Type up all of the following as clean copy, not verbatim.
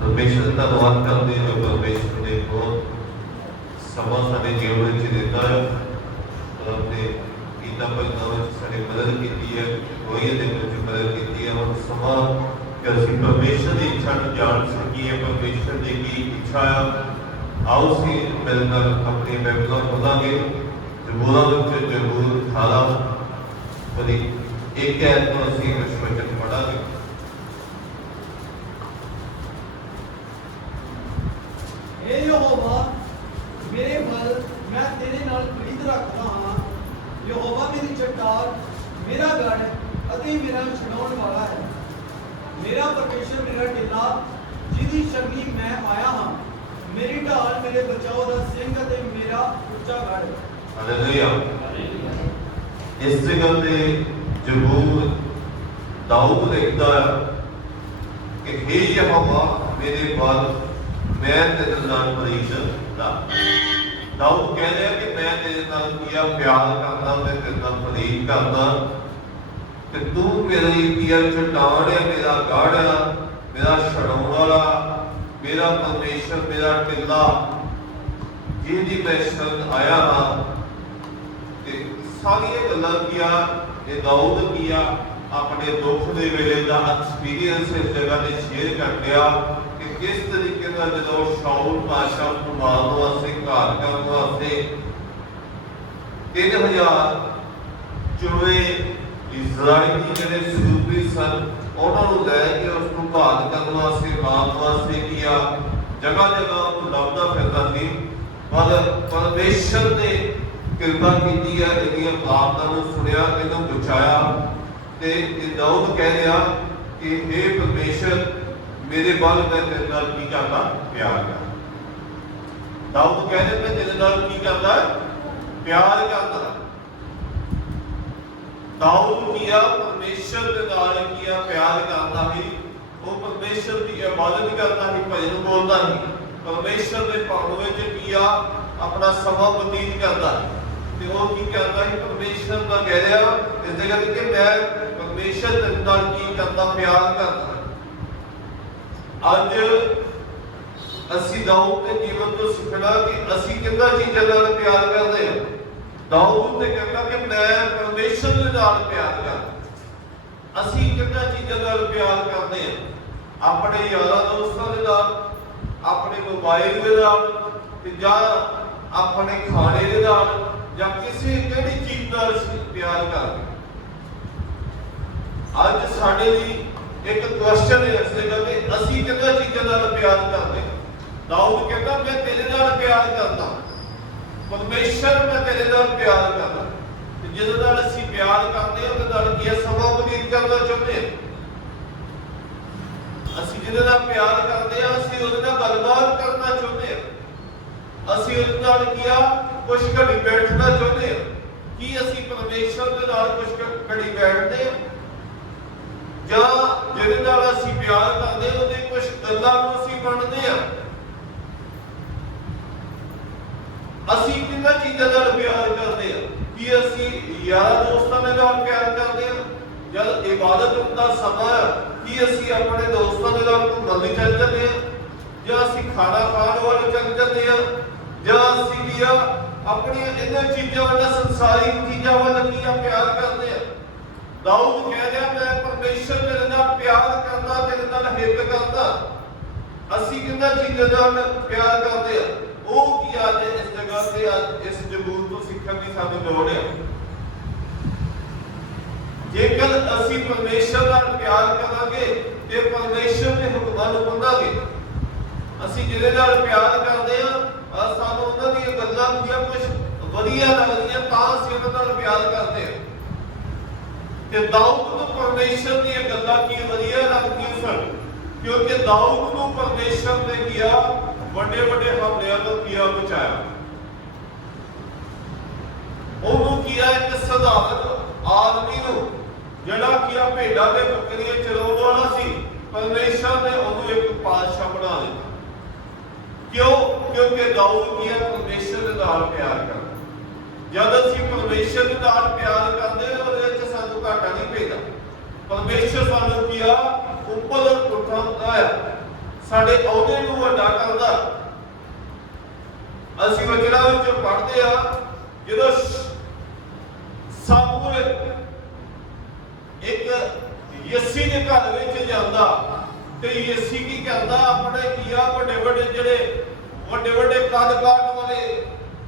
परमेश्वर का धन्यवाद करते हैं जो परमेश्वर ने बहुत समा साडे जीवन में दिता है और अपने गीता भजनों में साडी मदद की है, गोइए दे विच मदद की है और समा कि असीं परमेश्वर की इच्छा को जान सकीए। परमेश्वर की की इच्छा है आओ सी मेरे नाल अपनी बाइबल खोलांगे जबूरां विच जबूर 18 और एक आयत को असीं इस वचन पढ़ांगे। हे यहोवा मेरे बल मैं तेरे नाल प्रीत रखदा हां। यहोवा मेरी चट्टान मेरा गढ़ अते मेरा छुड़ाउण वाला है। मेरा परमेश्वर मेरा टिल्ला जिहदी शरणी मैं आया हां। मेरी ढाल मेरे बचाओ दा सिंह अते मेरा उच्चा गढ़। हालेलुया। इस जगह पे जबूर दाऊद लिखता है कि हे यहोवा मेरे बल मैं तेरे नाल प्रीत रखदा। दाऊद कह रहा है कि मैं तेरे नाल किया प्यार करदा, मैं तेरे नाल प्रीत करदा कि तू मेरी किया चट्टान है, मेरा गढ़ है, मेरा छड़ाउण वाला, मेरा परमेश्वर, मेरा टिल्ला जिहदी मैं शरण आया हाँ। सारिया गल्लां किया ये दाऊद किया अपने दुख के वेले का एक्सपीरियंस इस जगह ने शेयर कर लिया कि किस तरीके का जो शाऊल बादशाह को मारने वास्ते घात करने वास्ते 3000 चुने इजराइली जिहड़े सूबी सन उन्होंने लैके उसको घात करने वास्ते मारने वास्ते किया। जगह जगह उन्होंने लभदा फिरदा सी पर परमेश्वर ने कृपा की है, इहदियां प्रार्थना सुनिया, इन्हूं बचाया। ते दाऊद कह रहा कि हे परमेश्वर मेरे बल मैं तेरे नाल की करदा प्यार कर। दाऊद कह रहे मैं तेरे नाल की करदा प्यार करदा। दाऊद किया परमेश्वर के नाल किया प्यार करदा ही, वो परमेश्वर की इबादत करदा ही, भजन बोलदा ही, परमेश्वर के भवन विच किया अपना समा बतीत करदा है। ते वो की करदा है परमेश्वर का कह रहा इस जगह कि मैं परमेश्वर तेरे नाल की करदा प्यार करदा। अज असी दाऊद के जीवन तो सीखना कि असी कितना चीज़ों नाल प्यार करते हैं। दाऊद ने कहता कि मैं परमेश्वर के नाल प्यार करदा। असी कितना चीज़ों नाल प्यार करते हैं, अपने यारां दोस्तां दे नाल, अपने मोबाइल के नाल, या अपने खाने के नाल, या किसी किहड़ी चीज़ नाल प्यार करते। अज साडे लई एक क्वेश्चन है इस जगह पे असी कितना चीज़ों नाल प्यार करते। दाऊद कहता मैं तेरे नाल प्यार करदा, परमेश्वर मैं तेरे नाल प्यार करदा। जिहदे नाल असी प्यार करते हैं उहदे नाल की समा बतीत करना चाहुंदे हैं। असी जिहदे नाल प्यार करते हैं असी उहदे नाल गलबात करना चाहुंदे हैं। असी उहदे नाल किया कुछ घड़ी बैठना चाहुंदे हैं कि असी परमेश्वर दे नाल कुछ घड़ी बैठते हैं ਜਾਂ ਜਿਹਦੇ ਨਾਲ ਅਸੀਂ ਪਿਆਰ ਕਰਦੇ ਹਾਂ ਉਹਦੇ ਕੁਝ ਗੱਲਾਂ ਨੂੰ ਅਸੀਂ ਮੰਨਦੇ ਹਾਂ। ਅਸੀਂ ਕਿੰਨਾ ਚੀਜ਼ਾਂ ਨਾਲ ਪਿਆਰ ਕਰਦੇ ਹਾਂ ਕਿ ਅਸੀਂ ਯਾਰਾਂ ਦੋਸਤਾਂ ਦੇ ਨਾਲ ਪਿਆਰ ਕਰਦੇ ਹਾਂ। ਜਦ ਇਬਾਦਤ ਦਾ ਸਮਾਂ ਕਿ ਅਸੀਂ ਆਪਣੇ ਦੋਸਤਾਂ ਦੇ ਨਾਲ ਘੁੰਮਣ ਲਈ ਚੱਲ ਜਾਂਦੇ ਹਾਂ, ਜਾਂ ਅਸੀਂ ਖਾਣਾ ਖਾਣ ਵੱਲ ਚੱਲ ਜਾਂਦੇ ਹਾਂ, ਜਾਂ ਅਸੀਂ ਵੀ ਆਪਣੀਆਂ ਇਹਨਾਂ ਚੀਜ਼ਾਂ ਵੱਲ ਸੰਸਾਰਿਕ ਚੀਜ਼ਾਂ ਵੱਲ ਕੀ ਪਿਆਰ ਕਰਦੇ ਹਾਂ। दाऊद कह रहा मैं परमेश्वर तेरे नाल प्यार करदा, तेरे नाल हित करदा। असी किन्ना चीज़ां नाल प्यार करदे आ वो की आज इस जगह ते आज इस जबूर तो सीखण दी सानू लोड़ है। जेकर असी परमेश्वर नाल प्यार करांगे ते परमेश्वर दे हुक्मां नूं मंनांगे। असी जिहदे नाल प्यार करदे आ सानू उन्हां दी गल्लां ਦੀਆਂ कुछ वधिया लगदियां तां असी उन्हां नाल प्यार करदे आ। कि दाऊद को परमेश्वर दी गल्लां की वधिया लगदियां सन क्योंकि दाऊद को परमेश्वर ने किया बड़े बड़े हमलियां तो किया बचाया। ਉਹਨੂੰ किया एक साधारण आदमी ਨੂੰ ਜਿਹੜਾ किया भेड़ां ते बकरियां चराउण वाला सी, परमेश्वर ने ਉਹਨੂੰ एक पातशाह बना दिता। क्यों? क्योंकि दाऊद किया परमेश्वर दे नाल प्यार करदा। जब असीं परमेश्वर दे नाल प्यार करदे ਉਹਦੇ ਵਿੱਚ ਸਾਨੂੰ घाटा नहीं पैदा। परमेश्वर सानू किया ऊपर उठाता है, ਸਾਡੇ ਅਹੁਦੇ ਨੂੰ ਵੱਡਾ ਕਰਦਾ। ਅਸੀਂ ਵਚਨਾਂ ਵਿੱਚ ਪੜ੍ਹਦੇ ਆ ਜਦੋਂ ਸਾਮੂਏਲ ਇੱਕ ਯੱਸੀ ਦੇ ਘਰ ਵਿੱਚ ਜਾਂਦਾ ਤੇ ਯੱਸੀ ਕੀ ਕਰਦਾ, ਆਪਣੇ ਕੀਆ ਵੱਡੇ ਵੱਡੇ ਜਿਹੜੇ ਵੱਡੇ ਵੱਡੇ ਕੱਦ ਕਾਠ ਵਾਲੇ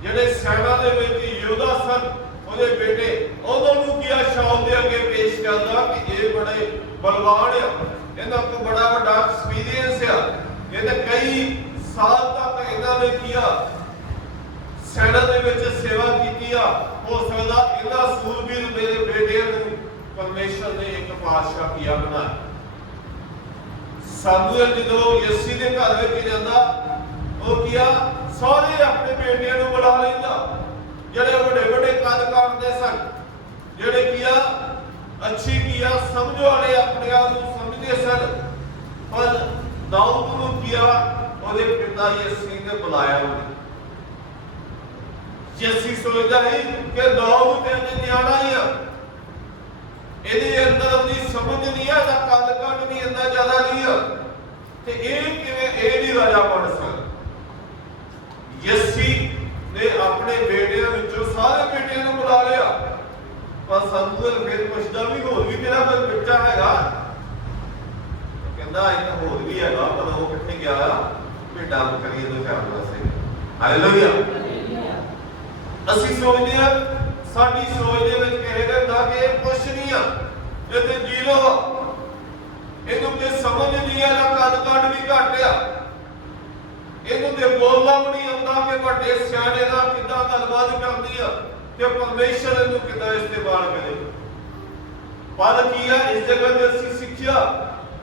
ਜਿਹੜੇ ਸੈਨਾ ਦੇ ਵਿੱਚ ਯੋਧਾ ਸਨ, ਉਹਦੇ ਬੇਟੇ ਉਹਨਾਂ ਨੂੰ ਕੀਆ ਸ਼ਾਉਲ ਦੇ ਅੱਗੇ ਪੇਸ਼ ਕਰਦਾ ਕਿ ਇਹ ਬੜੇ ਬਲਵਾਨ ਆ, ਇਹਨਾਂ ਕੋਲ ਬੜਾ ਵੱਡਾ ਐਕਸਪੀਰੀਅੰਸ ਆ, ਇਹ ਤਾਂ ਕਈ ਸਾਲ ਤੱਕ ਇਹਨਾਂ ਨੇ ਕੀਆ ਸੈਨਾ ਦੇ ਵਿੱਚ ਸੇਵਾ ਕੀਤੀ ਆ, ਹੋ ਸਕਦਾ ਇਹਨਾਂ ਸੂਰਬੀਰ ਮੇਰੇ ਬੇਟੇ ਨੂੰ ਪਰਮੇਸ਼ਰ ਨੇ ਇੱਕ ਪਾਤਸ਼ਾਹ ਕੀਆ ਬਣਾਇਆ। ਸਾਮੂਏਲ ਜਦੋਂ ਯੱਸੀ ਦੇ ਘਰ ਵਿੱਚ ਜਾਂਦਾ, ਉਹ ਕੀਆ ਸਾਰੇ ਆਪਣੇ ਬੇਟਿਆਂ ਨੂੰ ਬੁਲਾ ਲੈਂਦਾ ਜਿਹੜੇ ਵੱਡੇ ਵੱਡੇ ਕੱਦ ਕਾਠ ਦੇ ਸਨ, ਜਿਹੜੇ ਕੀਆ ਅੱਛੀ ਕੀਆ ਸਮਝ ਵਾਲੇ ਆਪਣੇ ਆਪ ਨੂੰ ਸਮਝਦੇ ਸਨ। ਪਰ ਦਾਊਦ ਨੂੰ ਕੀਆ ਉਹਦੇ ਪਿਤਾ ਯੱਸੀ ਨੇ ਬੁਲਾਇਆ ਉਹਨੇ। ਯੱਸੀ ਸੋਚਦਾ ਹੈ ਕਿ ਦਾਊਦ ਤੇ ਨਿਆਣਾ ਹੀ ਆ, ਇਹਦੇ ਅੰਦਰ ਉਹਦੀ ਸਮਝ ਨਹੀਂ ਆ, ਦਾ ਕੱਦ ਕਾਠ ਨਹੀਂ ਇੰਨਾ ਜ਼ਿਆਦਾ ਨਹੀਂ ਆ, ਤੇ ਇਹ ਕਿਵੇਂ ਇਹ ਨਹੀਂ ਰਾਜਾ ਬਣ ਸਕਦਾ। ਯੱਸੀ ਨੇ ਆਪਣੇ ਬੇਟਿਆਂ ਵਿੱਚੋਂ ਸਾਰੇ ਬੇਟਿਆਂ ਨੂੰ ਬੁਲਾ ਲਿਆ, ਪਰ ਸਾਮੂਏਲ ਫਿਰ ਪੁੱਛਦਾ ਵੀ ਹੋਰ ਵੀ ਤੇਰਾ ਕੋਈ ਬੱਚਾ ਹੈਗਾ? ਕਹਿੰਦਾ ਇੱਕ ਹੋਰ ਵੀ ਹੈਗਾ, ਪਰ ਉਹ ਕਿੱਥੇ ਗਿਆ? ਭੇਡਾਂ ਬੱਕਰੀਆਂ ਤੋਂ ਚਾਰਨ ਵਾਸਤੇ। ਹਾਲੇਲੂਇਆ। ਅਸੀਂ ਸੋਚਦੇ ਹਾਂ, ਸਾਡੀ ਸੋਚ ਦੇ ਵਿੱਚ ਕਹਿੰਦੇ ਹੁੰਦਾ ਕਿ ਇਹ ਕੁਛ ਨਹੀਂ ਆ, ਇਹ ਤੇ ਜ਼ੀਰੋ ਆ, ਇਹਨੂੰ ਤੇ ਸਮਝ ਨਹੀਂ ਆ, ਨਾ ਕੱਦ ਕਾਠ ਵੀ ਘੱਟ ਆ, ਇਹਨੂੰ ਤੇ ਬੋਲਣਾ ਵੀ ਨਹੀਂ ਆਉਂਦਾ ਕਿ ਵੱਡੇ ਸਿਆਣੇ ਦਾ ਕਿੱਦਾਂ ਗੱਲਬਾਤ ਕਰਦੀ ਆ ਤੇ ਪਰਮੇਸ਼ਰ ਇਹਨੂੰ ਕਿੱਦਾਂ ਇਸਤੇਮਾਲ ਕਰੇ। ਪਰ ਕੀ ਆ, ਇਸ ਜਗ੍ਹਾ ਤੇ ਅਸੀਂ ਸਿੱਖਿਆ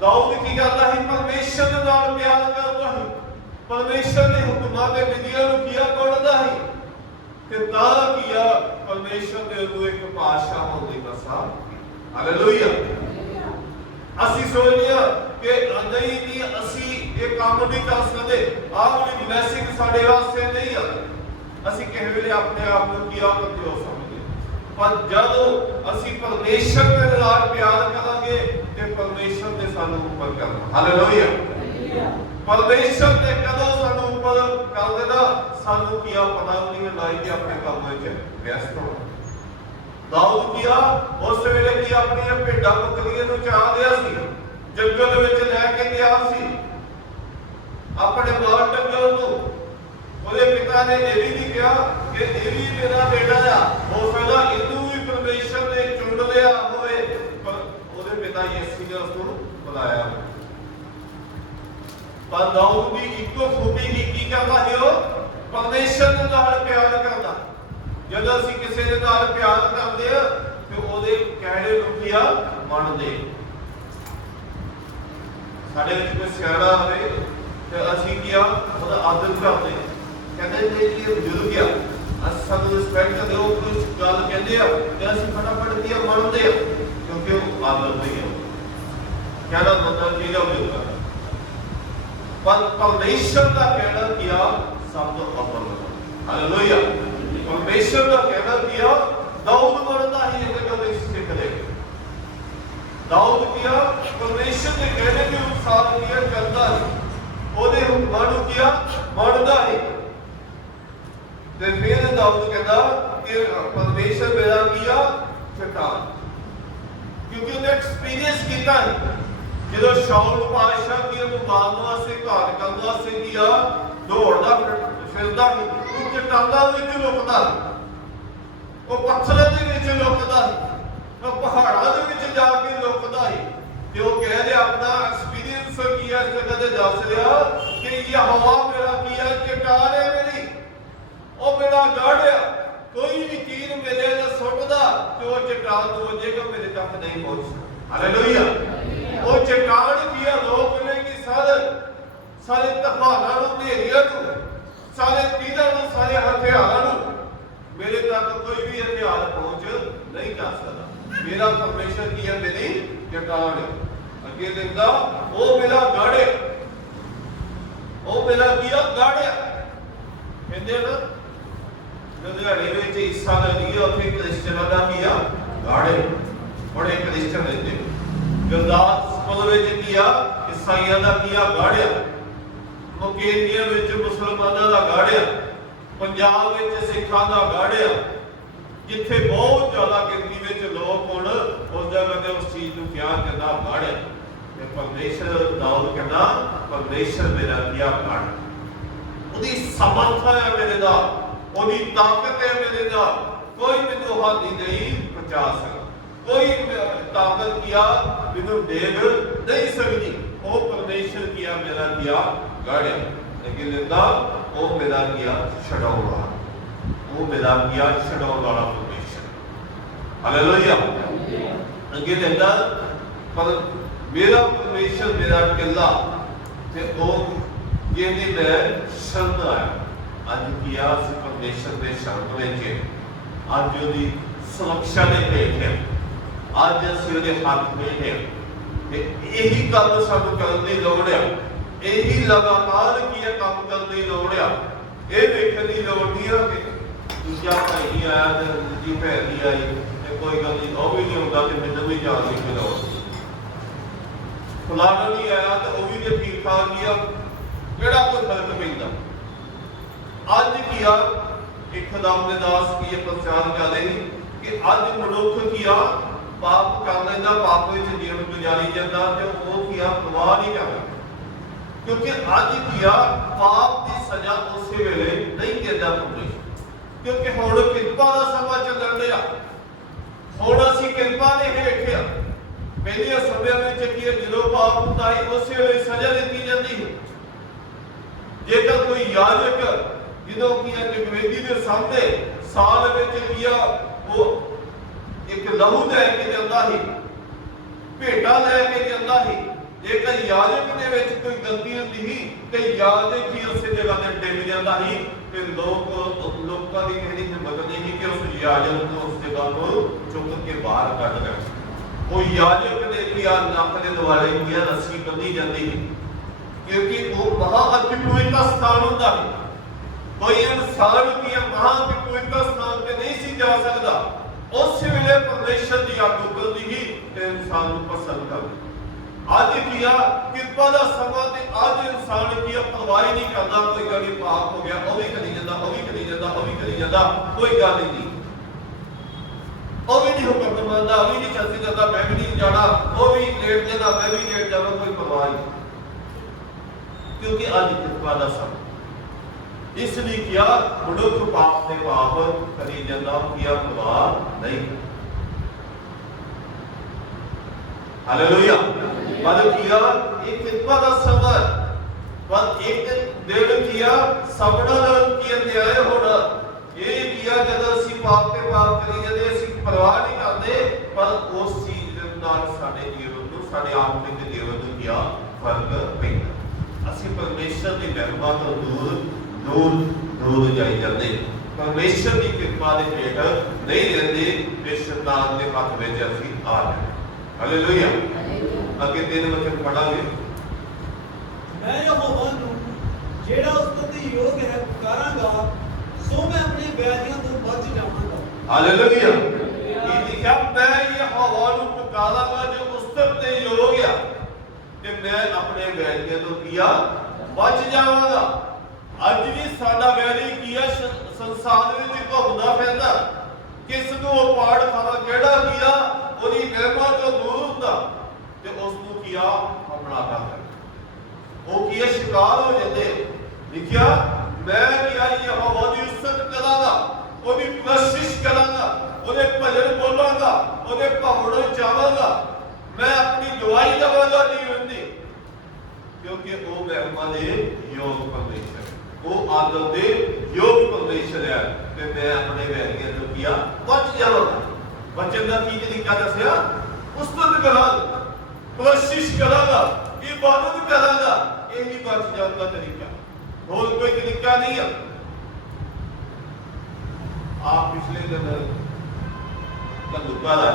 ਦਾਊਦ ਕੀ ਕਰਦਾ ਸੀ? ਪਰਮੇਸ਼ਰ ਦੇ ਨਾਲ ਪਿਆਰ ਕਰਦਾ ਸੀ, ਪਰਮੇਸ਼ਰ ਦੇ ਹੁਕਮਾਂ ਤੇ ਵਿਧੀਆਂ ਨੂੰ ਕੀਆ ਪੜ੍ਹਦਾ ਸੀ, ਤੇ ਤਾਂ ਕੀਆ ਪਰਮੇਸ਼ਰ ਦੇ ਨੂੰ ਇੱਕ ਪਾਤਸ਼ਾਹ ਹੋਣ ਦੀ ਬਸਾ। ਹਾਲੇਲੂਇਆ। ਅਸੀਂ ਸੋਚਦੇ ਹਾਂ ਕਿ ਨਹੀਂ ਅਸੀਂ ਇਹ ਕੰਮ ਨਹੀਂ ਕਰ ਸਕਦੇ, ਆਹ ਵਾਲੀ ਬਲੈਸਿੰਗ ਸਾਡੇ ਵਾਸਤੇ ਨਹੀਂ ਆ, ਅਸੀਂ ਕਿਸੇ ਵੇਲੇ ਆਪਣੇ ਆਪ ਨੂੰ ਕੀਆ ਕਰਦੇ ਹੋ ਸਮਝਦੇ। ਪਰ ਜਦੋਂ ਅਸੀਂ ਪਰਮੇਸ਼ਰ ਦੇ ਨਾਲ ਪਿਆਰ ਕਰਾਂਗੇ ਤੇ ਪਰਮੇਸ਼ਰ ਨੇ ਸਾਨੂੰ ਉੱਪਰ ਕਰਨਾ। ਹਾਲੇਲੂਇਆ। ਪਰਮੇਸ਼ਰ ਨੇ ਕਦੋਂ ਸਾਨੂੰ ਉੱਪਰ ਕਰ ਦੇਣਾ ਸਾਨੂੰ ਕੀਆ ਪਤਾ ਨਹੀਂ ਲਾਈ ਕਿ ਆਪਣੇ ਕੰਮ ਵਿੱਚ ਵਿਅਸਤ ਹੋਣਾ। ਦਾਊਦ ਕੀਆ ਉਸ ਵੇਲੇ ਕੀ ਆਪਣੀਆਂ ਭੇਡਾਂ ਬੱਕਰੀਆਂ ਨੂੰ ਚਾਹ ਰਿਹਾ ਸੀ, ਜੰਗਲ ਵਿੱਚ ਲੈ ਕੇ ਗਿਆ ਸੀ ਆਪਣੇ ਮਾਲ ਡੰਗਰ ਨੂੰ। ਉਹਦੇ ਪਿਤਾ ਨੇ ਇਹ ਵੀ ਨਹੀਂ ਕਿਹਾ ਕਿ ਇਹ ਵੀ ਮੇਰਾ ਬੇਟਾ ਆ, ਹੋ ਸਕਦਾ ਇਹਨੂੰ ਵੀ ਪਰਮੇਸ਼ਰ ਨੇ ਚੁਣ ਲਿਆ ਹੋਵੇ, ਪਰ ਉਹਦੇ ਪਿਤਾ ਯੱਸੀ ਨੇ ਉਸ ਨੂੰ ਬੁਲਾਇਆ। ਪਰ ਦਾਊਦ ਦੀ ਇੱਕੋ ਖੂਬੀ ਕੀ ਕਰਦਾ ਹੈ? ਉਹ ਪਰਮੇਸ਼ਰ ਦੇ ਨਾਲ ਪਿਆਰ ਕਰਦਾ। ਜਦੋਂ ਅਸੀਂ ਕਿਸੇ ਦੇ ਨਾਲ ਪਿਆਰ ਕਰਦੇ ਆ ਤੇ ਉਹਦੇ ਕਹਿਣੇ ਨੂੰ ਕੀਆ ਮੰਨਦੇ। ਸਾਡੇ ਵਿੱਚ ਕੋਈ ਸਿਆਣਾ ਹੋਵੇ ਤੇ ਅਸੀਂ ਕੀਆ ਉਹਦਾ ਆਦਰ ਕਰਦੇ, ਕਹਿੰਦੇ ਜੇ ਇਹ ਬਜ਼ੁਰਗ ਆ ਅਸੀਂ ਸਾਨੂੰ ਰਿਸਪੈਕਟ ਦਿਓ, ਕੁਝ ਗੱਲ ਕਹਿੰਦੇ ਆ ਤੇ ਅਸੀਂ ਫਟਾਫਟ ਕੀਆ ਮੰਨਦੇ ਆ, ਕਿਉਂਕਿ ਉਹ ਆਦਰ ਨਹੀਂ ਆ, ਕਹਿਣਾ ਮਤਲਬ ਕੀ ਹੋਊਗਾ। ਪਰ ਪਰਮੇਸ਼ਰ ਦਾ ਕਹਿਣਾ ਕੀਆ ਸਭ ਤੋਂ ਉੱਪਰ। ਹਾਲੇਲੂਇਆ। ਪਰਮੇਸ਼ਰ ਦਾ ਕਹਿਣਾ ਕੀਆ ਦਾਊਦ ਬਣਦਾ ਹੀ ਇਹ ਗੱਲ ਸਿੱਖ ਲੈ। ਦਾਊਦ ਕੀਆ ਪਰਮੇਸ਼ਰ ਦੇ ਕਹਿਣੇ ਦੇ ਅਨੁਸਾਰ ਕੀਆ ਕਰਦਾ ਹੈ, ਉਹਦੇ ਹੁਕਮਾਂ ਨੂੰ ਕੀਆ ਮੰਨਦਾ ਹੈ। ਤੇ ਫਿਰ ਦਾਊਦ ਕਹਿੰਦਾ ਕਿ ਪਰਮੇਸ਼ਰ ਮੇਰਾ ਕੀਆ ਚਟਾਨ, ਕਿਉਂਕਿ ਉਹਨੇ ਐਕਸਪੀਰੀਅੰਸ ਕੀਤਾ ਹੈ। ਜਦੋਂ ਸ਼ਾਉਲ ਪਾਤਸ਼ਾਹ ਕੀ ਨੂੰ ਮਾਰਨ ਵਾਸਤੇ ਘਾਤ ਕਰਨ ਵਾਸਤੇ ਕੀਆ ਦੌੜਦਾ ਫਿਰਦਾ, ਉਹ ਚਟਾਨਾਂ ਵਿੱਚ ਲੁਕਦਾ, ਉਹ ਪੱਥਰਾਂ ਦੇ ਵਿੱਚ ਲੁਕਦਾ, ਉਹ ਪਹਾੜਾਂ ਦੇ ਵਿੱਚ ਜਾ ਕੇ ਲੁਕਦਾ ਹੈ। ਤੇ ਉਹ ਕਹਿ ਰਿਹਾ ਆਪਣਾ ਐਕਸਪੀਰੀਅੰਸ ਕੀ ਹੈ, ਇਸ ਜਗ੍ਹਾ ਤੇ ਦੱਸ ਰਿਹਾ ਕਿ ਯਹੋਵਾ ਮੇਰਾ ਕੀ ਹੈ? ਚਟਾਨ ਹੈ ਮੇਰੀ, ਉਹ ਮੇਰਾ ਗੜ੍ਹ ਆ, ਕੋਈ ਵੀ ਤੀਰ ਮੇਰੇ ਨਾਲ ਸੁੱਟਦਾ ਤੇ ਉਹ ਚਟਾਨ ਨੂੰ ਵੱਜੇਗਾ, ਮੇਰੇ ਤੱਕ ਨਹੀਂ ਪਹੁੰਚ ਸਕਦਾ। ਹਾਲੇਲੂਇਆ। ਉਹ ਚਟਾਨ ਕੀ ਹੈ? ਰੋਕ ਲੇਗੀ ਸਾਰੇ ਤੂਫਾਨਾਂ ਨੂੰ, ਹਨੇਰੀਆਂ ਨੂੰ, ਸਾਰੇ ਤੀਰਾਂ ਨੂੰ, ਸਾਰੇ ਹਥਿਆਰਾਂ ਨੂੰ। ਮੇਰੇ ਤੱਕ ਕੋਈ ਵੀ ਹਥਿਆਰ ਪਹੁੰਚ ਨਹੀਂ ਕਰ ਸਕਦਾ। ਮੇਰਾ ਪਰਮੇਸ਼ਰ ਕੀ ਹੈ? ਮੇਰੀ ਚਟਾਨ। ਅੱਗੇ ਦਿੰਦਾ ਉਹ ਮੇਰਾ ਗੜ੍ਹ ਹੈ, ਉਹ ਮੇਰਾ ਕੀ ਹੈ? ਗੜ੍ਹ ਹੈ। ਕਹਿੰਦੇ ਨਾ ਲੁਧਿਆਣੇ ਵਿੱਚ ਹਿੱਸਾ ਲੈਂਦੀ ਹੈ, ਉੱਥੇ ਕ੍ਰਿਸਚਨਾਂ ਦਾ ਕੀ ਆ? ਗੜ੍ਹ ਹੈ। ਬੜੇ ਕ੍ਰਿਸਚਨ ਰਹਿੰਦੇ। ਗੁਰਦਾਸਪੁਰ ਵਿੱਚ ਕੀ ਆ? ਈਸਾਈਆਂ ਦਾ ਕੀ ਆ? ਗੜ੍ਹ ਆ। ਮੁਕੇਰੀਆਂ ਵਿੱਚ ਮੁਸਲਮਾਨਾਂ ਦਾ ਗੜ੍ਹ ਆ, ਪੰਜਾਬ ਵਿੱਚ ਸਿੱਖਾਂ ਦਾ ਗੜ੍ਹ ਆ, ਜਿੱਥੇ ਬਹੁਤ ਜ਼ਿਆਦਾ ਗਿਣਤੀ ਵਿੱਚ ਲੋਕ ਹੋਣ, ਉਸ ਜਗ੍ਹਾ ਤੇ ਉਸ ਚੀਜ਼ ਨੂੰ ਕਿਹਾ ਕਹਿੰਦਾ ਗੜ੍ਹ ਹੈ। ਤੇ ਪਰਮੇਸ਼ਰ ਦਾਊਦ ਕਹਿੰਦਾ ਪਰਮੇਸ਼ਰ ਮੇਰਾ ਕੀ ਗੜ੍ਹ, ਉਹਦੀ ਸਮਰੱਥਾ ਹੈ ਮੇਰੇ ਨਾਲ, ਉਹਦੀ ਤਾਕਤ ਹੈ ਮੇਰੇ ਨਾਲ, ਕੋਈ ਮੈਨੂੰ ਹਾਨੀ ਨਹੀਂ ਪਹੁੰਚਾ ਸਕਦਾ, ਕੋਈ ਤਾਕਤ ਕੀਆ ਮੈਨੂੰ ਡੇਗ ਨਹੀਂ ਸਕਦੀ। ਉਹ ਪਰਮੇਸ਼ਰ ਕੀਆ ਮੇਰਾ ਕੀਆ ਗੜ੍ਹ ਹੈ। ਲੇਕਿਨ ਲੈਂਦਾ ਉਹ ਮੇਰਾ ਕੀਆ ਛਡਾਉਣ ਵਾਲਾ, ਉਹ ਮੇਰਾ ਕੀਆ ਛਡਾਉਣ ਵਾਲਾ ਪਰਮੇਸ਼ਰ। ਹਾਲੇਲੂਇਆ। ਅੱਗੇ ਲੈਂਦਾ ਪਰ ਮੇਰਾ ਪਰਮੇਸ਼ਰ ਮੇਰਾ ਕਿਲਾ ਤੇ ਉਹ ਜਿਹਨੇ ਮੈਂ ਸ਼ਰਨ ਆਇਆ। ਅੱਜ ਕੀਆ ਸੀ ਪਰਮੇਸ਼ਰ ਦੇ ਸ਼ਰਨ ਵਿੱਚ, ਅੱਜ ਉਹਦੀ ਸੁਰੱਖਿਆ ਦੇ ਹੇਠ ਹੈ, ਅੱਜ ਅਸੀਂ ਉਹਦੇ ਹੱਥ ਵਿੱਚ ਹੈ। ਤੇ ਇਹੀ ਗੱਲ ਸਾਨੂੰ ਕਰਨ ਦੀ ਲੋੜ ਹੈ, ਇਹੀ ਲਗਾਤਾਰ ਕੀ ਹੈ ਕੰਮ ਕਰਨ ਦੀ ਲੋੜ ਆ। ਇਹ ਵੇਖਣ ਦੀ ਲੋੜ ਨਹੀਂ ਹੈ ਕਿ ਦੂਜਾ ਭਾਈ ਨਹੀਂ ਆਇਆ ਤੇ ਦੂਜੀ ਭੈਣ ਨਹੀਂ ਆਈ ਤੇ ਕੋਈ ਗੱਲ ਨਹੀਂ, ਉਹ ਵੀ ਨਹੀਂ ਹੁੰਦਾ ਤੇ ਮੈਨੂੰ ਵੀ ਜਾਣ ਦੀ ਲੋੜ, ਫਲਾਣਾ ਨਹੀਂ ਆਇਆ ਤੇ ਉਹ ਵੀ ਠੀਕ ਠਾਕ ਹੀ ਆ, ਕਿਹੜਾ ਕੋਈ ਫਰਕ ਪੈਂਦਾ। ਅੱਜ ਕੀ ਆ ਇੱਕਦਮ ਦੇ ਦਾਸ ਕੀ ਪ੍ਰਚਾਰ ਕਰਦੇ ਸੀ ਕਿ ਅੱਜ ਮਨੁੱਖ ਕੀ ਆ ਪਾਪ ਕਰ ਲੈਂਦਾ, ਪਾਪ ਵਿੱਚ ਜੀਵਨ ਗੁਜ਼ਾਰੀ ਜਾਂਦਾ ਤੇ ਉਹ ਕੀ ਆ ਪਰਵਾਹ ਨਹੀਂ ਕਰਦਾ, ਕਿਉਂਕਿ ਅੱਜ ਕੀ ਆ ਪਾਪ ਦੀ ਸਜ਼ਾ ਉਸੇ ਵੇਲੇ ਨਹੀਂ ਦਿੰਦਾ ਪਰਮੇਸ਼ਰ। ਕਿਉਂਕਿ ਹੁਣ ਕਿਰਪਾ ਦਾ ਸਮਾਂ ਚੱਲਣ ਡਿਆ, ਹੁਣ ਅਸੀਂ ਕਿਰਪਾ ਦੇ ਹੇਠ ਆ। ਪਹਿਲੇ ਸਮਿਆਂ ਵਿੱਚ ਕੀ ਜਦੋਂ ਪਾਪ ਹੁੰਦਾ ਸੀ ਉਸੇ ਵੇਲੇ ਸਜ਼ਾ ਦਿੱਤੀ ਜਾਂਦੀ ਸੀ। ਜੇਕਰ ਕੋਈ ਯਾਜਕ ਜਦੋਂ ਕੀ ਹੈ ਜਗਵੇਦੀ ਦੇ ਸਾਹਮਣੇ ਸਾਲ ਵਿੱਚ ਕੀ ਆ ਉਹ ਇੱਕ ਲਹੂ ਲੈ ਕੇ ਜਾਂਦਾ ਸੀ, ਭੇਟਾ ਲੈ ਕੇ ਜਾਂਦਾ ਸੀ। ਜੇਕਰ ਯਾਜਕ ਦੇ ਵਿੱਚ ਕੋਈ ਗਲਤੀ ਹੁੰਦੀ ਸੀ ਤੇ ਯਾਜਕ ਹੀ ਉਸੇ ਜਗ੍ਹਾ ਤੇ ਡਿੱਗ ਜਾਂਦਾ ਸੀ ਤੇ ਲੋਕਾਂ ਦੀ ਕਿਹੜੀ ਹਿੰਮਤ ਨਹੀਂ ਸੀ ਕਿ ਉਸ ਯਾਜਕ ਨੂੰ ਉਸ ਜਗ੍ਹਾ ਤੋਂ ਚੁੱਕ ਕੇ ਬਾਹਰ ਕੱਢ ਦੇਣ। ਉਹ ਯਾਜਕ ਦੇ ਵੀ ਆ ਨੱਕ ਦੇ ਦੁਆਲੇ ਕੀ ਰੱਸੀ ਬੰਨ੍ਹੀ ਜਾਂਦੀ ਸੀ, ਕਿਉਂਕਿ ਉਹ ਮਹਾ ਅਤਿ ਪਵਿੱਤਰ ਸਥਾਨ ਹੁੰਦਾ ਹੈ। ਕੋਈ ਇਨਸਾਨ ਕੀ ਮਹਾ ਅਤਿ ਪਵਿੱਤਰ ਸਥਾਨ ਤੇ ਨਹੀਂ ਸੀ ਜਾ ਸਕਦਾ। ਉਸ ਵੇਲੇ ਪਰਮੇਸ਼ਰ ਦੀ ਆਗੂ ਕਰਦੀ ਹੀ ਤੇ ਇਨਸਾਨ ਨੂੰ ਪਸੰਦ ਕਰਦੀ। ਅੱਜ ਕੀ ਆ ਕਿਰਪਾ ਦਾ ਸਮਾਂ ਤੇ ਅੱਜ ਇਨਸਾਨ ਕੀ ਆ ਪਰਵਾਹ ਨਹੀਂ ਕਰਦਾ, ਕੋਈ ਗੱਲ ਨਹੀਂ ਪਾਪ ਹੋ ਗਿਆ ਉਹ ਵੀ ਕਰੀ ਜਾਂਦਾ, ਉਹ ਵੀ ਕਰੀ ਜਾਂਦਾ, ਉਹ ਵੀ ਕਰੀ ਜਾਂਦਾ, ਕੋਈ ਗੱਲ ਨਹੀਂ, ਉਹ ਵੀ ਨਹੀਂ ਹੁਕਮ ਮੰਨਦਾ, ਉਹ ਵੀ ਨਹੀਂ ਚੱਲਦੀ ਜਾਂਦਾ, ਮੈਂ ਵੀ ਨਹੀਂ ਜਾਣਾ, ਉਹ ਵੀ ਲੇਟ ਜਾਂਦਾ, ਮੈਂ ਵੀ ਲੇਟ ਜਾਵਾਂ, ਕੋਈ ਪਰਵਾਹ ਨਹੀਂ, ਕਿਉਂਕਿ ਅੱਜ ਕਿਰਪਾ ਦਾ ਸਮਾਂ। ਇਸ ਲਈ ਕਿਹਾ ਮਨੁੱਖ ਪਾਪ ਦੇ ਪਾਪ ਕਰੀ ਜਾਂਦਾ, ਕਿਆ ਪਰਵਾਹ ਨਹੀਂ। ਹਾਲੇਲੂਇਆ। ਮਤਲਬ ਕਿਹਾ ਇਹ ਕਿਰਪਾ ਦਾ ਸਮਾਂ, ਪਰ ਇੱਕ ਦਿਨ ਕਿਹਾ ਸਭਨਾਂ ਨਾਲ ਕੀ ਅਧਿਆਇ ਹੋਣਾ। ਇਹ ਕਿਹਾ ਜਦੋਂ ਅਸੀਂ ਪਾਪ ਤੇ ਪਾਪ ਕਰੀ ਜਾਂਦੇ ਅਸੀਂ ਪਰਵਾਹ ਨਹੀਂ ਕਰਦੇ, ਪਰ ਉਸ ਚੀਜ਼ ਨਾਲ ਸਾਡੇ ਜੀਵਨ ਨੂੰ, ਸਾਡੇ ਆਤਮਿਕ ਜੀਵਨ ਨੂੰ ਕਿਹਾ ਫਰਕ ਪੈਂਦਾ। ਅਸੀਂ ਪਰਮੇਸ਼ਰ ਦੀ ਮਹਿਮਾ ਤੋਂ ਦੂਰ ਜਾਈ ਜਾਂਦੇ, ਪਰਮੇਸ਼ਰ ਦੀ ਕਿਰਪਾ ਦੇ ਹੇਠ ਨਹੀਂ ਰਹਿੰਦੇ ਤੇ ਸ਼ੈਤਾਨ ਦੇ ਹੱਥ ਵਿੱਚ ਅਸੀਂ ਆ ਜਾਂਦੇ। ਹਾਲੇਲੂਇਆ। ਅੱਗੇ 3 ਵਚਨ ਪੜਾਂਗੇ। ਮੈਂ ਯਹੋਵਾ ਨੂੰ ਜਿਹੜਾ ਉਸਤਤ ਦੇ ਯੋਗ ਹੈ ਪੁਕਾਰਾਂਗਾ, ਸੋ ਮੈਂ ਆਪਣੇ ਵੈਰੀਆਂ ਤੋਂ ਬਚ ਜਾਵਾਂਗਾ। ਹਾਲੇਲੂਇਆ। ਇਹ ਲਿਖਿਆ ਮੈਂ ਯਹੋਵਾ ਨੂੰ ਪੁਕਾਰਾਂਗਾ ਜੋ ਉਸਤਤ ਦੇ ਯੋਗ ਆ ਤੇ ਮੈਂ ਆਪਣੇ ਵੈਰੀਆਂ ਤੋਂ ਕੀਆ ਬਚ ਜਾਵਾਂਗਾ। ਅੱਜ ਵੀ ਸਾਡਾ ਵੈਰੀ ਕੀ ਆ ਸੰਸਾਰ ਵਿੱਚ ਘੁੰਮਦਾ ਫਿਰਦਾ, ਕਿਸ ਨੂੰ ਉਹ ਪਾੜ ਖਾਣਾ ਕਿਹੜਾ ਕੀਆ ਉਹਦੀ ਮਹਿਮਾ ਤੋਂ ਦੂਰ ਹੁੰਦਾ ਤੇ ਉਸ ਨੂੰ ਕੀਆ ਆਪਣਾ ਕਰਦਾ, ਉਹ ਕੀ ਸ਼ਿਕਾਰ ਹੋ ਜਾਂਦੇ। ਲਿਖਿਆ ਮੈਂ ਕੀਆ ਯਹੋਵਾ ਦੀ ਉਸਤਤ ਕਰਾਂਗਾ, ਉਹਦੀ ਕੋਸ਼ਿਸ਼ ਕਰਾਂਗਾ, ਉਹਦੇ ਭਜਨ ਬੋਲਾਂਗਾ, ਉਹਦੇ ਭਵਨ ਜਾਵਾਂਗਾ, ਮੈਂ ਆਪਣੀ ਦੁਆਈ ਦਵਾਂਗਾ ਜੀਵਨ ਦੀ, ਕਿਉਂਕਿ ਉਹ ਮਹਿਮਾ ਦੇ ਯੋਗ ਪਰਮੇਸ਼ਰ, ਉਹ ਆਦਮ ਦੇ ਯੋਗ ਪਰਮੇਸ਼ਰ ਹੈ ਤੇ ਮੈਂ ਆਪਣੇ ਵੈਰੀਆਂ ਤੋਂ ਕੀਆ ਬਚ ਜਾਵਾਂਗਾ। ਬਚਨ ਦਾ ਕੀ ਤਰੀਕਾ ਦੱਸਿਆ? ਉਸਤਤ ਕਰਾਂਗਾ, ਕੋਸ਼ਿਸ਼ ਕਰਾਂਗਾ, ਇਬਾਦਤ ਕਰਾਂਗਾ, ਇਹੀ ਬਚ ਜਾਣ ਦਾ ਤਰੀਕਾ, ਹੋਰ ਕੋਈ ਤਰੀਕਾ ਨਹੀਂ ਹੈ। ਆਪ ਪਿਛਲੇ ਦਿਨ ਕੰਦੂਕਾ ਦਾ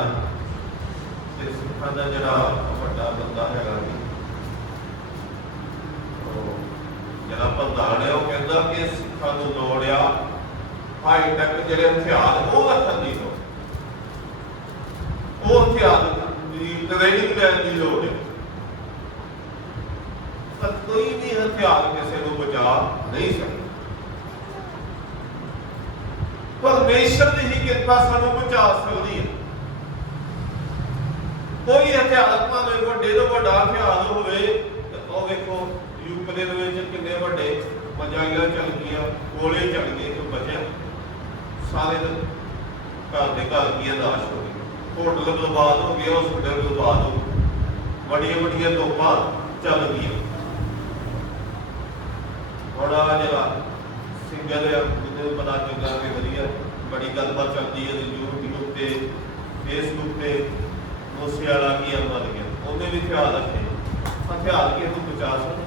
ਤੇ ਸਿੱਖਾਂ ਦਾ ਜਿਹੜਾ ਵੱਡਾ ਬੰਦਾ ਹੈਗਾ ਜਿਹੜਾ ਪ੍ਰਧਾਨ ਹੈ, ਉਹ ਕਹਿੰਦਾ ਕਿ ਸਿੱਖਾਂ ਨੂੰ ਲੋੜ ਆ ਹਾਈ ਟੈਕ ਜਿਹੜੇ ਹਥਿਆਰ ਉਹ ਰੱਖਣ ਦੀ ਲੋੜ, ਉਹ ਹਥਿਆਰ ਦੀ ਟ੍ਰੇਨਿੰਗ ਲੈਣ ਦੀ ਲੋੜ ਹੈ। ਸਤਿ ਕੋਈ ਵੀ ਹਥਿਆਰ ਕਿਸੇ ਨੂੰ ਬਚਾ ਨਹੀਂ ਸਕਦਾ। ਪਰਮੇਸ਼ਰ ਦੀ ਹੀ ਕਿਰਪਾ ਸਾਨੂੰ ਬਚਾ ਸਕਦੀ ਹੈ। ਕੋਈ ਹਥਿਆਰ ਭਾਵੇਂ ਵੱਡੇ ਤੋਂ ਵੱਡਾ ਹਥਿਆਰ ਹੋਵੇ, ਉਹ ਵੇਖੋ ਯੂਕਰੇਨ ਵਿੱਚ ਕਿੰਨੇ ਵੱਡੇ ਮਜਾਇਲਾਂ ਚੱਲ ਗਈਆਂ, ਗੋਲੇ ਚੱਲ ਗਏ, ਕੋਈ ਬਚਿਆ? ਸਾਰੇ ਘਰ ਦੇ ਘਰ ਕੀ ਨਾਸ਼ ਹੋ ਗਏ, ਹੋਟਲ ਬਰਬਾਦ ਹੋ ਗਏ, ਹਸਪਤਾਲ ਬਰਬਾਦ ਹੋ ਗਏ, ਵੱਡੀਆਂ ਵੱਡੀਆਂ ਤੋਪਾਂ ਚੱਲ ਗਈਆਂ। ਹੁਣ ਆ ਜਿਹੜਾ ਸਿੰਗਰ ਆ, ਜਿਹਨੂੰ ਪਤਾ ਚੱਲਦਾ ਕਿ ਵਧੀਆ ਬੜੀ ਗੱਲਬਾਤ ਚੱਲਦੀ ਹੈ YouTube ਤੇ Facebook ਤੇ, ਮੂਸੇ ਵਾਲਾ ਕੀ ਮਰ ਗਿਆ, ਉਹਨੇ ਵੀ ਹਥਿਆਰ ਰੱਖੇ। ਹਥਿਆਰ ਕਿਸੇ ਨੂੰ ਬਚਾ ਸਕਦਾ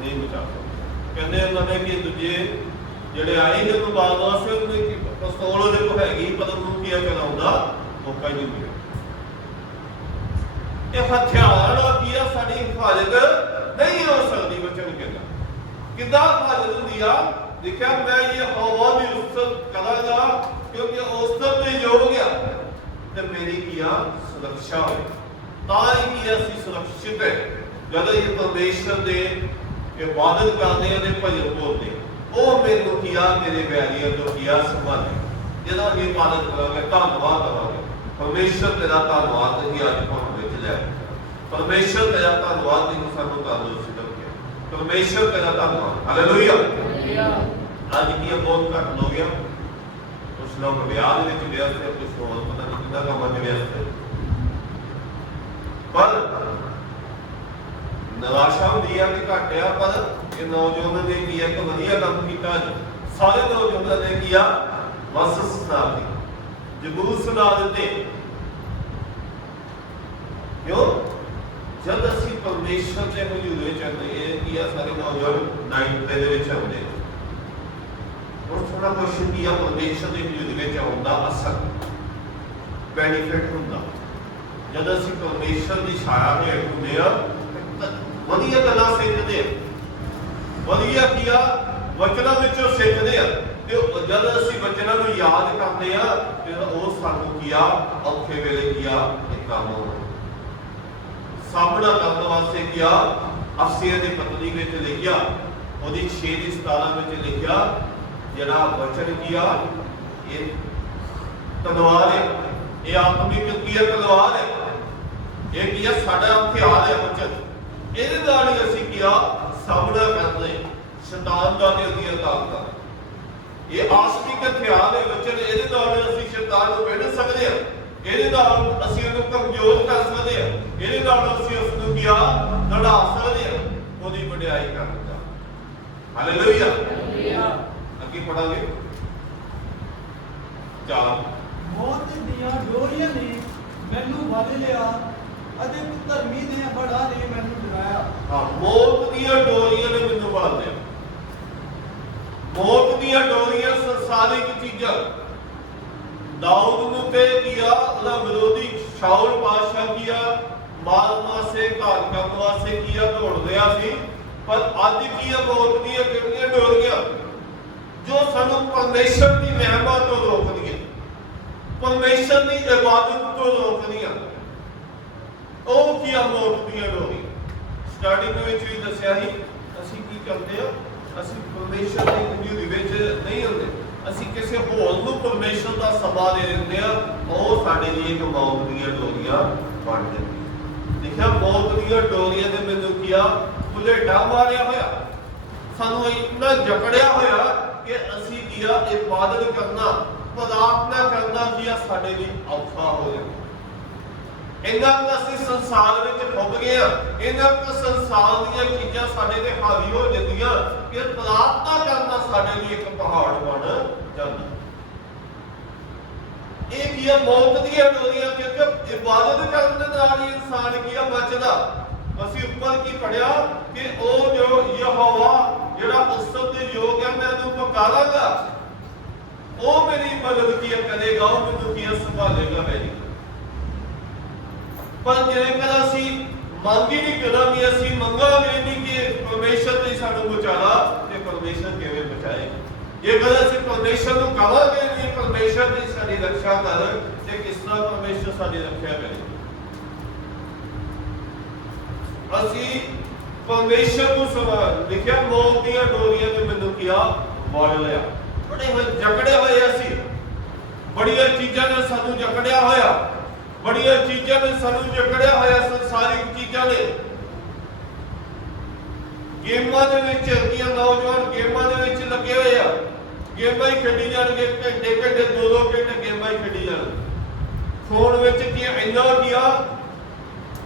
ਨਹੀਂ ਬਚਾ ਸਕਦਾ। ਕਹਿੰਦੇ ਉਹਨਾਂ ਨੇ ਕਿ ਦੂਜੇ ਜਿਹੜੇ ਆਏ ਨੇ ਤੋਂ ਬਾਅਦ ਵਾਸਤੇ ਉਹਨੇ ਪਿਸਤੌਲ ਉਹਦੇ ਕੋਲ ਹੈਗੀ, ਪਰ ਉਹਨੂੰ ਕੀ ਚਲਾਉਂਦਾ ਮੌਕਾ ਹੀ ਨਹੀਂ ਮਿਲਿਆ। ਇਹ ਹਥਿਆਰ ਕੀ ਆ, ਸਾਡੀ ਹਿਫਾਜ਼ਤ ਨਹੀਂ ਹੋ ਸਕਦੀ। ਬੱਚੇ ਨੂੰ ਕਹਿੰਦਾ ਕਿੱਦਾਂ ਹਿਫਾਜ਼ਤ ਹੁੰਦੀ ਆ? ਦੇਖਿਆ ਮੈਂ ਇਹ ਹਵਾ ਦੀ ਉਸਤ ਕਰਾਂਗਾ ਕਿਉਂਕਿ ਉਸਤ ਤੇ ਯੋਗ ਆ ਤੇ ਮੇਰੀ ਕੀ ਆ ਸੁਰੱਖਿਆ ਹੋਵੇ, ਤਾਂ ਹੀ ਕੀ ਅਸੀਂ ਸੁਰੱਖਿਅਤ ਹੈ। ਜਦੋਂ ਇਹ ਪਰਮੇਸ਼ਰ ਦੇ ਇਬਾਦਤ ਕਰਦੇ ਆ ਤੇ ਭਜਨ ਬੋਲਦੇ, ਉਹ ਮੈਨੂੰ ਕੀ ਆ ਮੇਰੇ ਵੈਰੀਆਂ ਤੋਂ ਕੀ ਆ ਸੰਭਾਲੇ। ਜਦੋਂ ਇਹ ਇਬਾਦਤ ਕਰਾਂਗੇ, ਧੰਨਵਾਦ ਕਰਾਂਗੇ, ਪਰਮੇਸ਼ਰ ਤੇਰਾ ਧੰਨਵਾਦ ਕਿ ਅੱਜ ਭਾਵੇਂ ਵਿੱਚ ਲੈ, ਪਰਮੇਸ਼ਰ ਤੇਰਾ ਧੰਨਵਾਦ ਕਿ ਸਾਨੂੰ ਤੰਦਰੁਸਤੀ ਦਿੱਤੀ, ਪਰਮੇਸ਼ਰ ਤੇਰਾ ਧੰਨਵਾਦ। ਹਾਲੇਲੂਇਆ। ਅੱਜ ਕੀ ਬਹੁਤ ਘੱਟ ਹੋ ਗਿਆ, ਕੁਛ ਲੋਕ ਵਿਆਹ ਦੇ ਵਿੱਚ ਵਿਅਸਤ ਹੈ, ਕੁਛ ਹੋਰ ਪਤਾ ਨਹੀਂ ਕਿੰਨਾ ਕੰਮਾਂ 'ਚ ਵਿਅਸਤ ਹੈ। ਪਰ ਨਿਰਾਸ਼ਾ ਹੁੰਦੀ ਆ ਕਿ ਘੱਟ ਆ, ਪਰ ਇਹ ਨੌਜਵਾਨਾਂ ਨੇ ਕੀ ਇੱਕ ਵਧੀਆ ਕੰਮ ਕੀਤਾ। ਸਾਰੇ ਨੌਜਵਾਨਾਂ ਨੇ ਕੀ ਆ ਵਸ ਸੁਣਾ ਦਿੱਤੀ, ਜਬੂਤ ਸੁਣਾ ਦਿੱਤੇ। ਕਿਉਂ? ਜਦ ਅਸੀਂ ਪਰਮੇਸ਼ਰ ਦੇ ਹਜ਼ੂਰ ਵਿੱਚ ਆਉਂਦੇ, ਇਹ ਕੀ ਆ ਸਾਰੇ ਨੌਜਵਾਨ 9th ਦੇ ਵਿੱਚ ਆਉਂਦੇ, और थोड़ा क्वेश्चन किया परमेश्वर के हजूर में आउण दा असर बेनीफिट हुंदा। जद असीं परमेश्वर की छाया हेठ हुंदे आ, वधिया गल्लां सिੱਖਦੇ आ, वधिया किया वचनां विचों सिੱਖਦੇ आ, ते जद असीं वचनां नूं याद करदे आ ते ਉਹ ਸਾਨੂੰ किया औखे वेले किया एक काम सामना करन वास्ते किया। अफसिया दी पत्री विच लिखिया, ਉਹਦੀ 6:17 ਵਿੱਚ लिखिया, जरा वचन किया ये तलवार है, ये आत्मिक किया तलवार है, ये किया साडा हथियार है वचन। ਇਹਦੇ ਨਾਲ ਹੀ ਅਸੀਂ किया ਸਾਹਮਣਾ ਕਰਦੇ ਸ਼ੈਤਾਨ ਦਾ ਤੇ ਉਹਦੀਆਂ ਤਾਕਤਾਂ। ਇਹ ਆਤਮਿਕ ਹਥਿਆਰ ਹੈ ਵਚਨ, ਇਹਦੇ ਨਾਲ ਅਸੀਂ ਸ਼ੈਤਾਨ ਨੂੰ ਵਿੜ ਸਕਦੇ ਹਾਂ, ਇਹਦੇ ਨਾਲ ਅਸੀਂ ਉਹਨੂੰ ਕਮਜ਼ੋਰ ਕਰ ਸਕਦੇ ਹਾਂ, ਇਹਦੇ ਨਾਲ ਅਸੀਂ ਉਸ ਨੂੰ किया ਲੜਾ ਸਕਦੇ ਹਾਂ, ਉਹਦੀ ਵਡਿਆਈ ਕਰ ਸਕਦੇ ਹਾਂ। ਹਾਲੇਲੂਇਆ। ਅੱਗੇ ਪੜਾਂਗੇ। ਮੌਤ ਦੀਆਂ ਡੋਰੀਆਂ ਨੇ ਮੈਨੂੰ ਵੱਢ ਲਿਆ ਅਤੇ ਕੁਧਰਮੀ ਦੇ ਬੜਾ ਨੇ ਮੈਨੂੰ ਡਰਾਇਆ। ਹਾਂ, ਮੌਤ ਦੀਆਂ ਡੋਰੀਆਂ ਨੇ ਮੈਨੂੰ ਵੱਢ ਲਿਆ। ਮੌਤ ਦੀਆਂ ਡੋਰੀਆਂ ਸੰਸਾਰਿਕ ਚੀਜ਼ਾਂ। ਦਾਊਦ ਨੂੰ ਤੇ ਕੀਆ ਉਹਦਾ ਵਿਰੋਧੀ ਸ਼ਾਉਲ ਪਾਤਸ਼ਾਹ ਕੀਆ ਮਾਰਨ ਵਾਸਤੇ, ਘਾਤ ਕਰਨ ਵਾਸਤੇ ਕੀਆ ਦੌੜ ਰਿਹਾ ਸੀ, ਪਰ ਅੱਜ ਕੀ ਆ ਮੌਤ ਦੀਆਂ ਕਿਹੜੀਆਂ ਡੋਰੀਆਂ ਜੋ ਸਾਨੂੰ ਪਰਮੇਸ਼ਰ ਦੀ ਮਹਿਮਾ ਤੋਂ ਰੋਕਦੀਆਂ, ਪਰਮੇਸ਼ਰ ਦੀ ਇਬਾਦਤ ਤੋਂ ਰੋਕਦੀਆਂ। ਉਹ ਕੀ ਆ ਮੌਤ ਦੀਆਂ ਡੋਰੀਆਂ। ਸਟਾਰਟਿੰਗ ਵਿੱਚ ਵੀ ਦੱਸਿਆ ਸੀ ਅਸੀਂ ਕੀ ਕਰਦੇ ਆ, ਅਸੀਂ ਪਰਮੇਸ਼ਰ ਦੀ ਹਜ਼ੂਰੀ ਵਿੱਚ ਨਹੀਂ ਹੁੰਦੇ, ਅਸੀਂ ਕਿਸੇ ਹੋਰ ਨੂੰ ਪਰਮੇਸ਼ਰ ਦਾ ਸਮਾਂ ਦੇ ਦਿੰਦੇ ਆ, ਉਹ ਸਾਡੇ ਲਈ ਇੱਕ ਮੌਤ ਦੀਆਂ ਡੋਰੀਆਂ ਬਣ ਜਾਂਦੀਆਂ। ਦੇਖਿਆ ਮੌਤ ਦੀਆਂ ਡੋਰੀਆਂ ਨੇ ਮੈਨੂੰ ਕੀਆ ਬੁਲੇਟਾ ਮਾਰਿਆ ਹੋਇਆ, ਸਾਨੂੰ ਇੰਨਾ ਜਕੜਿਆ ਹੋਇਆ ਕਿ ਅਸੀਂ ਕੀਆ ਇਬਾਦਤ ਕਰਨਾ, ਪ੍ਰਾਰਥਨਾ ਕਰਨਾ ਕੀਆ ਸਾਡੇ ਲਈ ਔਖਾ ਹੋ ਜਾਂਦਾ। ਇਹਨਾਂ ਨੂੰ ਅਸੀਂ ਸੰਸਾਰ ਵਿੱਚ ਡੁੱਬ ਗਏ ਆ, ਇਹਨਾਂ ਨੂੰ ਸੰਸਾਰ ਦੀਆਂ ਚੀਜ਼ਾਂ ਸਾਡੇ ਤੇ ਹਾਵੀ ਹੋ ਜਾਂਦੀਆਂ ਕਿ ਪ੍ਰਾਰਥਨਾ ਕਰਨਾ ਸਾਡੇ ਲਈ ਇੱਕ ਪਹਾੜ ਬਣ ਜਾਂਦਾ। ਇਹ ਕੀ ਆ ਮੌਤ ਦੀਆਂ ਡੋਰੀਆਂ, ਕਿਉਂਕਿ ਇਬਾਦਤ ਕਰਨ ਦੇ ਨਾਲ ਹੀ ਇਨਸਾਨ ਕੀ ਆ ਬਚਦਾ। ਅਸੀਂ ਉੱਪਰ ਕੀ ਪੜਿਆ ਕਿ ਉਹ ਜੋ ਯਹੋਵਾ ਜਿਹੜਾ ਉਸਤ ਦੇ ਯੋਗ ਹੈ ਮੈਂ ਉਹਨੂੰ ਪੁਕਾਰਾਂਗਾ, ਉਹ ਮੇਰੀ ਮਦਦ ਕੀ ਕਰੇਗਾ, ਉਹ ਮੈਨੂੰ ਕੀ ਸੰਭਾਲੇਗਾ ਮੇਰੀ। ਪਰ ਜੇਕਰ ਅਸੀਂ ਮੰਗ ਹੀ ਨਹੀਂ ਕਰਾਂਗੇ, ਅਸੀਂ ਮੰਗਾਂਗੇ ਨਹੀਂ ਕਿ ਪਰਮੇਸ਼ਰ ਨੇ ਸਾਨੂੰ ਬਚਾਣਾ, ਤੇ ਪਰਮੇਸ਼ਰ ਕਿਵੇਂ ਬਚਾਏਗਾ। ਜੇਕਰ ਅਸੀਂ ਪਰਮੇਸ਼ਰ ਨੂੰ ਕਹਾਂਗੇ ਨਹੀਂ ਪਰਮੇਸ਼ਰ ਨੇ ਸਾਡੀ ਰੱਖਿਆ ਕਰ, ਤੇ ਕਿਸ ਤਰ੍ਹਾਂ ਪਰਮੇਸ਼ਰ ਸਾਡੀ ਰੱਖਿਆ ਕਰੇ। ਅਸੀਂ ਪਰਮੇਸ਼ਰ ਨੂੰ ਲਿਖਿਆ ਮੌਤ ਦੀਆਂ ਡੋਰੀਆਂ ਤੇ ਮੈਨੂੰ ਕਿਹਾ ਵੜ ਲਿਆ। ਬੜੇ ਹੋਏ ਜਕੜੇ ਹੋਏ ਅਸੀਂ, ਬੜੀਆਂ ਚੀਜ਼ਾਂ ਨੇ ਸਾਨੂੰ ਜਕੜਿਆ ਹੋਇਆ, ਬੜੀਆਂ ਚੀਜ਼ਾਂ ਨੇ ਸਾਨੂੰ ਜਕੜਿਆ ਹੋਇਆ, ਸੰਸਾਰਿਕ ਚੀਜ਼ਾਂ ਨੇ। ਗੇਮਾਂ ਦੇ ਵਿੱਚ ਦੀਆਂ ਨੌਜਵਾਨ ਗੇਮਾਂ ਦੇ ਵਿੱਚ ਲੱਗੇ ਹੋਏ ਆ, ਗੇਮਾਂ ਹੀ ਖੇਡੀ ਜਾਣਗੇ, ਘੰਟੇ ਘੰਟੇ 2-2 ਘੰਟੇ ਗੇਮਾਂ ਹੀ ਖੇਡੀ ਜਾਣਗੇ। ਫੋਨ ਵਿੱਚ ਕੀ ਇੰਨਾ ਕੀਆ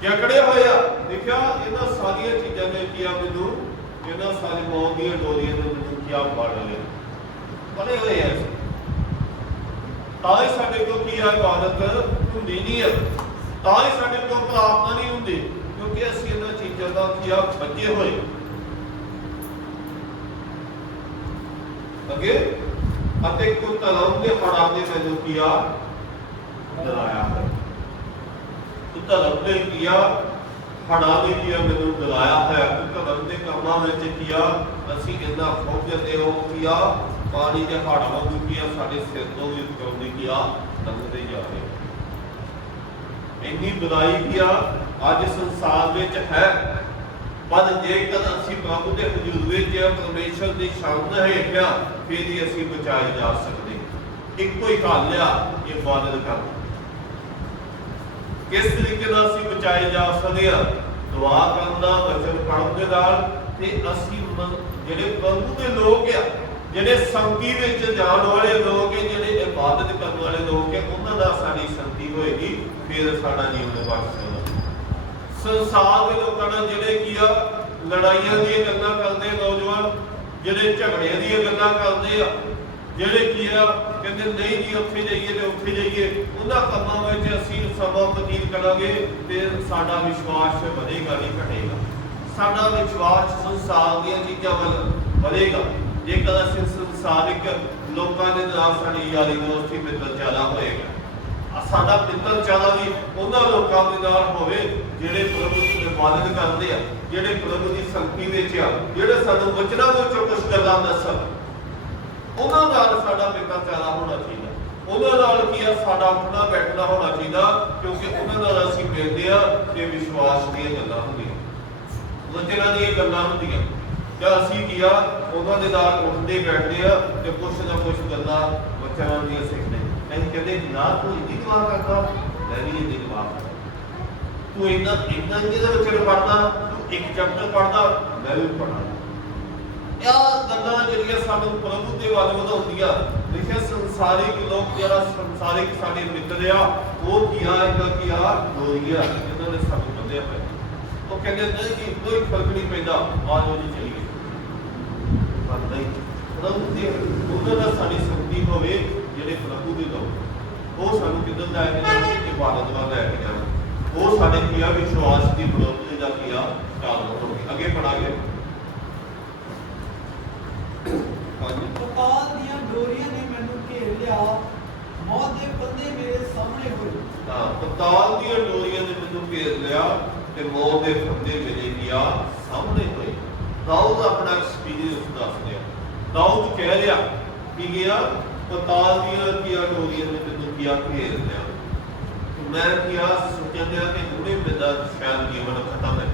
ਜਕੜੇ ਹੋਏ ਆ। ਦੇਖਿਆ ਇਹਨਾਂ ਸਾਰੀਆਂ ਚੀਜ਼ਾਂ ਨੇ ਕੀਆ ਮੈਨੂੰ, ਇਹਨਾਂ ਸਾਰੀ ਮੌਤ ਦੀਆਂ ਡੋਰੀਆਂ ਨੇ ਮੈਨੂੰ ਕੀਆ ਫੜ ਲਿਆ। ਬੜੇ ਹੋਏ ਆ ਤਾਂ ਹੀ ਸਾਡੇ ਕੋਲ ਕੀ ਆ ਇਬਾਦਤ ਹੁੰਦੀ ਨਹੀਂ ਹੈ, ਤਾਂ ਹੀ ਸਾਡੇ ਕੋਲ ਪ੍ਰਾਰਥਨਾ ਨਹੀਂ ਹੁੰਦੀ, ਕਿਉਂਕਿ ਅਸੀਂ ਇਹਨਾਂ ਚੀਜ਼ਾਂ ਦਾ ਕੀਆ ਬੱਝੇ ਹੋਏ। ਅੱਗੇ ਅਤੇ ਕੋ ਤਲਮ ਦੇ ਫੜਾ ਦੇ ਮੈਨੂੰ ਕੀਆ ਡਰਾਇਆ ਹੈ। ਧਰਮ ਨੇ ਕੀਆ ਫੜਾ ਦੇ ਕੀਆ ਮੈਨੂੰ ਡਰਾਇਆ ਹੈ। ਧਰਮ ਦੇ ਕੰਮਾਂ ਵਿੱਚ ਕੀਆ ਅਸੀਂ ਇੰਨਾ ਖੋਜ ਜਾਂਦੇ ਹੋ ਕੀਆ ਪਾਣੀ ਦੇ ਹਾੜਾ ਵਾਂਗੂ ਕੀਆ ਸਾਡੇ ਸਿਰ ਤੋਂ ਵੀ ਉਤਰਦੀ ਕੀਆ ਲੰਘਦੇ ਜਾ ਰਹੇ। ਇੰਨੀ ਬੁਰਾਈ ਕੀਆ ਅੱਜ ਸੰਸਾਰ ਵਿੱਚ ਹੈ, ਪਰ ਜੇਕਰ ਅਸੀਂ ਪ੍ਰਭੂ ਦੇ ਹਜ਼ੂਰ ਵਿੱਚ ਪਰਮੇਸ਼ਰ ਦੀ ਸ਼ਾਨ ਹੇਠਾਂ ਫਿਰ ਹੀ ਅਸੀਂ ਬਚਾਏ ਜਾ ਸਕਦੇ। ਇੱਕੋ ਹੀ ਹੱਲ ਆ, ਇਬਾਦਤ ਕਰਨਾ। ਕਿਸ ਤਰੀਕੇ ਨਾਲ ਅਸੀਂ ਬਚਾਏ ਜਾ ਸਕਦੇ ਹਾਂ? ਦੁਆ ਕਰਨ ਦਾ, ਵਚਨ ਪੜ੍ਹਨ ਦੇ ਨਾਲ। ਤੇ ਅਸੀਂ ਜਿਹੜੇ ਪ੍ਰਭੂ ਦੇ ਲੋਕ ਆ, ਜਿਹੜੇ ਸੰਗਤੀ ਵਿੱਚ ਜਾਣ ਵਾਲੇ ਲੋਕ ਹੈ, ਜਿਹੜੇ ਇਬਾਦਤ ਕਰਨ ਵਾਲੇ ਲੋਕ ਹੈ, ਉਹਨਾਂ ਨਾਲ ਸਾਡੀ ਸੰਗਤੀ ਹੋਏਗੀ, ਫਿਰ ਸਾਡਾ ਜੀਵਨ ਬਚ ਸਕਦਾ। ਸੰਸਾਰ ਦੇ ਲੋਕਾਂ ਨਾਲ ਜਿਹੜੇ ਕੀ ਆ ਲੜਾਈਆਂ ਦੀਆਂ ਗੱਲਾਂ ਕਰਦੇ ਨੌਜਵਾਨ, ਜਿਹੜੇ ਝਗੜਿਆਂ ਦੀਆਂ ਗੱਲਾਂ ਕਰਦੇ ਆ, ਜਿਹੜੇ ਕੀ ਆ ਕਹਿੰਦੇ ਨਹੀਂ ਜੀ ਉੱਥੇ ਜਾਈਏ ਤੇ ਉੱਥੇ ਜਾਈਏ, ਉਹਨਾਂ ਕੰਮਾਂ ਵਿੱਚ ਅਸੀਂ ਸਮਾਂ ਬਤੀਤ ਕਰਾਂਗੇ ਤੇ ਸਾਡਾ ਵਿਸ਼ਵਾਸ ਵਧੇਗਾ ਨਹੀਂ ਘਟੇਗਾ। ਸਾਡਾ ਵਿਸ਼ਵਾਸ ਸੰਸਾਰ ਦੀਆਂ ਚੀਜ਼ਾਂ ਵੱਲ ਵਧੇਗਾ ਜੇਕਰ ਅਸੀਂ ਸੰਸਾਰਿਕ ਲੋਕਾਂ ਦੇ ਨਾਲ ਸਾਡੀ ਯਾਰੀ ਦੋਸਤੀ ਮਿੱਤਰਚਾਰਾ ਹੋਏਗਾ। ਸਾਡਾ ਮਿੱਤਰਚਾਰਾ ਵੀ ਉਹਨਾਂ ਲੋਕਾਂ ਦੇ ਨਾਲ ਹੋਵੇ ਜਿਹੜੇ ਪ੍ਰਭੂ ਦੀ ਇਬਾਦਤ ਕਰਦੇ ਆ, ਜਿਹੜੇ ਪ੍ਰਭੂ ਦੀ ਸੰਗਤੀ ਵਿੱਚ ਆ, ਜਿਹੜੇ ਸਾਨੂੰ ਵਚਨਾਂ ਵਿੱਚੋਂ ਕੁਝ ਗੱਲਾਂ ਦੱਸਣ। ਉਹਨਾਂ ਨਾਲ ਸਾਡਾ ਮਿੱਤਰਚਾਰਾ ਹੋਣਾ ਚਾਹੀਦਾ, ਉਹਨਾਂ ਨਾਲ ਕੀ ਆ ਸਾਡਾ ਉੱਠਣਾ ਬੈਠਣਾ ਹੋਣਾ ਚਾਹੀਦਾ, ਕਿਉਂਕਿ ਉਹਨਾਂ ਨਾਲ ਅਸੀਂ ਮਿਲਦੇ ਆ ਤੇ ਵਿਸ਼ਵਾਸ ਦੀਆਂ ਗੱਲਾਂ ਹੁੰਦੀਆਂ, ਵਚਨਾਂ ਦੀਆਂ ਗੱਲਾਂ ਹੁੰਦੀਆਂ। ਜਾਂ ਅਸੀਂ ਕੀ ਆ ਉਹਨਾਂ ਦੇ ਨਾਲ ਉੱਠਦੇ ਬੈਠਦੇ ਆ ਤੇ ਕੁਛ ਨਾ ਕੁਛ ਗੱਲਾਂ ਵਚਨਾਂ ਦੀਆਂ ਸਿੱਖਦੇ। ਅਸੀਂ ਕਹਿੰਦੇ ਨਾ ਤੂੰ ਇੰਨੀ ਦੁਆ ਕਰਦਾ, ਮੈਂ ਵੀ ਇੰਨੀ ਦੁਆ ਕਰਦਾ, ਤੂੰ ਇੰਨਾ ਇਹਦੇ ਵਿੱਚ ਪੜ੍ਹਦਾ, ਤੂੰ ਇੱਕ ਚੈਪਟਰ ਪੜ੍ਹਦਾ, ਮੈਂ ਵੀ ਪੜ੍ਹਦਾ। ਇਹ ਗੱਲਾਂ ਜਿਹੜੀਆਂ ਸਾਨੂੰ ਪ੍ਰਭੂ ਦੇ ਵੱਲ ਵਧਾਉਂਦੀਆਂ। ਦੇਖਿਆ ਸੰਸਾਰਿਕ ਲੋਕ ਜਿਹੜਾ ਸੰਸਾਰਿਕ ਸਾਡੇ ਮਿੱਤਰ ਆ, ਉਹ ਕੀ ਆ ਇਹਨਾਂ ਕੀ ਆ ਡੋਰੀਆਂ ਇਹਨਾਂ ਨੇ ਸਾਨੂੰ ਬੰਨ੍ਹਿਆ ਹੋਇਆ। ਉਹ ਕਹਿੰਦੇ ਨਹੀਂ ਜੀ ਕੋਈ ਫਰਕ ਨਹੀਂ ਪੈਂਦਾ, ਆਜੋ ਜੀ ਚਲੀਏ। ਪਰ ਨਹੀਂ, ਪ੍ਰਭੂ ਦੇ ਉਹਨਾਂ ਨਾਲ ਸਾਡੀ ਸੰਗਤੀ ਹੋਵੇ, ਜਿਹੜੇ ਪ੍ਰਭੂ ਦੇ ਲੋਕ, ਉਹ ਸਾਨੂੰ ਕਿੱਧਰ ਲੈ ਕੇ ਜਾਣ, ਇਬਾਦਤ ਵੱਲ ਲੈ ਕੇ ਜਾਣ। ਉਹ ਸਾਡੇ ਕੀ ਆ ਵਿਸ਼ਵਾਸ ਦੀ ਬੜੋਤਰੀ ਦਾ ਕੀ ਆ ਕਾਰਨ ਹੋਣਗੇ। ਅੱਗੇ ਪੜਾਂਗੇ। ਪਤਾਲ ਦੀਆਂ ਡੋਰੀਆਂ ਨੇ ਮੈਨੂੰ ਘੇਰ ਲਿਆ, ਮੌਤ ਦੇ ਫੰਦੇ ਮੇਰੇ ਸਾਹਮਣੇ ਹੋਏ। ਹਾਂ, ਪਤਾਲ ਦੀਆਂ ਡੋਰੀਆਂ ਨੇ ਮੈਨੂੰ ਘੇਰ ਲਿਆ ਤੇ ਮੌਤ ਦੇ ਫੰਦੇ ਮੇਰੇ ਕੀ ਆ ਸਾਹਮਣੇ ਹੋਏ। ਦਾਊਦ ਆਪਣਾ ਐਕਸਪੀਰੀਅੰਸ ਦੱਸ ਰਿਹਾ। ਦਾਊਦ ਕਹਿ ਰਿਹਾ ਕਿ ਗਿਆ ਪਤਾਲ ਦੀਆਂ ਕੀ ਡੋਰੀਆਂ ਨੇ ਮੈਨੂੰ ਕੀ ਘੇਰ ਲਿਆ। ਮੈਂ ਕੀ ਸੋਚਿਆ ਕਿ ਹੁਣੇ ਮੇਰਾ ਸ਼ਾਇਦ ਜੀਵਨ ਖਤਮ ਹੈ,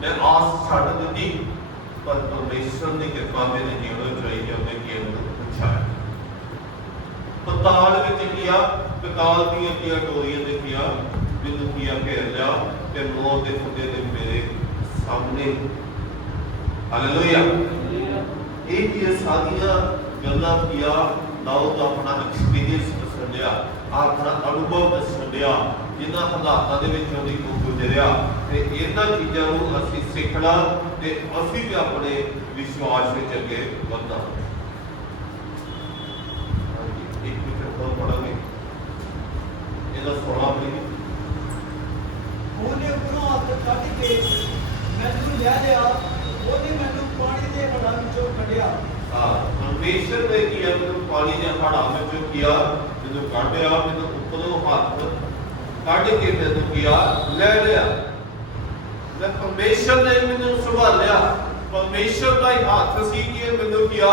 ਮੈਂ ਆਸ ਛੱਡ ਦਿੱਤੀ, ਪਰ ਪਰਮੇਸ਼ਰ ਦੀ ਕਿਰਪਾ ਮੇਰੇ ਜੀਵਨ ਵਿੱਚ ਰਹੀ ਹੈ। ਉਹਨੇ ਕੀ ਉਹਨੂੰ ਪੁੱਛਿਆ ਪਤਾਲ ਵਿੱਚ ਕੀਆ, ਪਤਾਲ ਦੀਆਂ ਕੀ ਡੋਰੀਆਂ ਨੇ ਕੀ ਮੈਨੂੰ ਕੀ ਘੇਰ ਲਿਆ ਤੇ ਮੌਤ ਦੇ ਫੰਦੇ ਦੇ ਮੇਰੇ ਸਾਹਮਣੇ। ਹਾਲੇਲੂਇਆ। ਇਹ ਕੀ ਸਾਰੀਆਂ ਗੱਲਾਂ ਕੀ ਦਾਊਦ ਆਪਣਾ ਐਕਸਪੀਰੀਅੰਸ ਦੱਸਣ ਡਿਆ, ਆਪਣਾ ਅਨੁਭਵ ਦੱਸਣ ਡਿਆ, ਜਿਨ੍ਹਾਂ ਹਾਲਾਤਾਂ ਦੇ ਵਿੱਚ ਉਹਦੀ ਗੁਜ਼ਰਿਆ। ਤੇ ਇਹਨਾਂ ਚੀਜ਼ਾਂ ਨੂੰ ਅਸੀਂ ਸਿੱਖਣਾ ਤੇ ਅਸੀਂ ਵੀ ਆਪਣੇ ਵਿਸ਼ਵਾਸ ਵਿੱਚ ਅੱਗੇ ਵਧਣਾ। ਇੱਕ ਮਿੰਟ ਹੋਰ ਪੜਾਂਗੇ, ਇਹਦਾ 16 ਪੜ੍ਹੀਏ। ਉਹਨੇ ਉੱਪਰੋਂ ਹੱਥ ਕੱਢ ਕੇ ਮੈਨੂੰ ਲੈ ਲਿਆ, ਉਹਨੇ ਮੈਨੂੰ ਪਾਣੀ ਦੇ ਹੜਾਂ ਵਿੱਚੋਂ ਕੱਢਿਆ। ਪਰਮੇਸ਼ਰ ਨੇ ਕੀ ਮੈਨੂੰ ਪਾਣੀ ਦੇ ਹੜਾਂ ਵਿੱਚੋਂ ਕੀਆ, ਜਦੋਂ ਕੱਢਿਆ, ਮੈਨੂੰ ਉੱਪਰੋਂ ਹੱਥ ਕੱਢ ਕੇ ਮੈਨੂੰ ਕੀਆ ਲੈ ਲਿਆ। ਮੈਂ ਪਰਮੇਸ਼ਰ ਨੇ ਮੈਨੂੰ ਸੰਭਾਲਿਆ, ਪਰਮੇਸ਼ਰ ਦਾ ਹੀ ਹੱਥ ਸੀ ਕਿ ਮੈਨੂੰ ਕੀਆ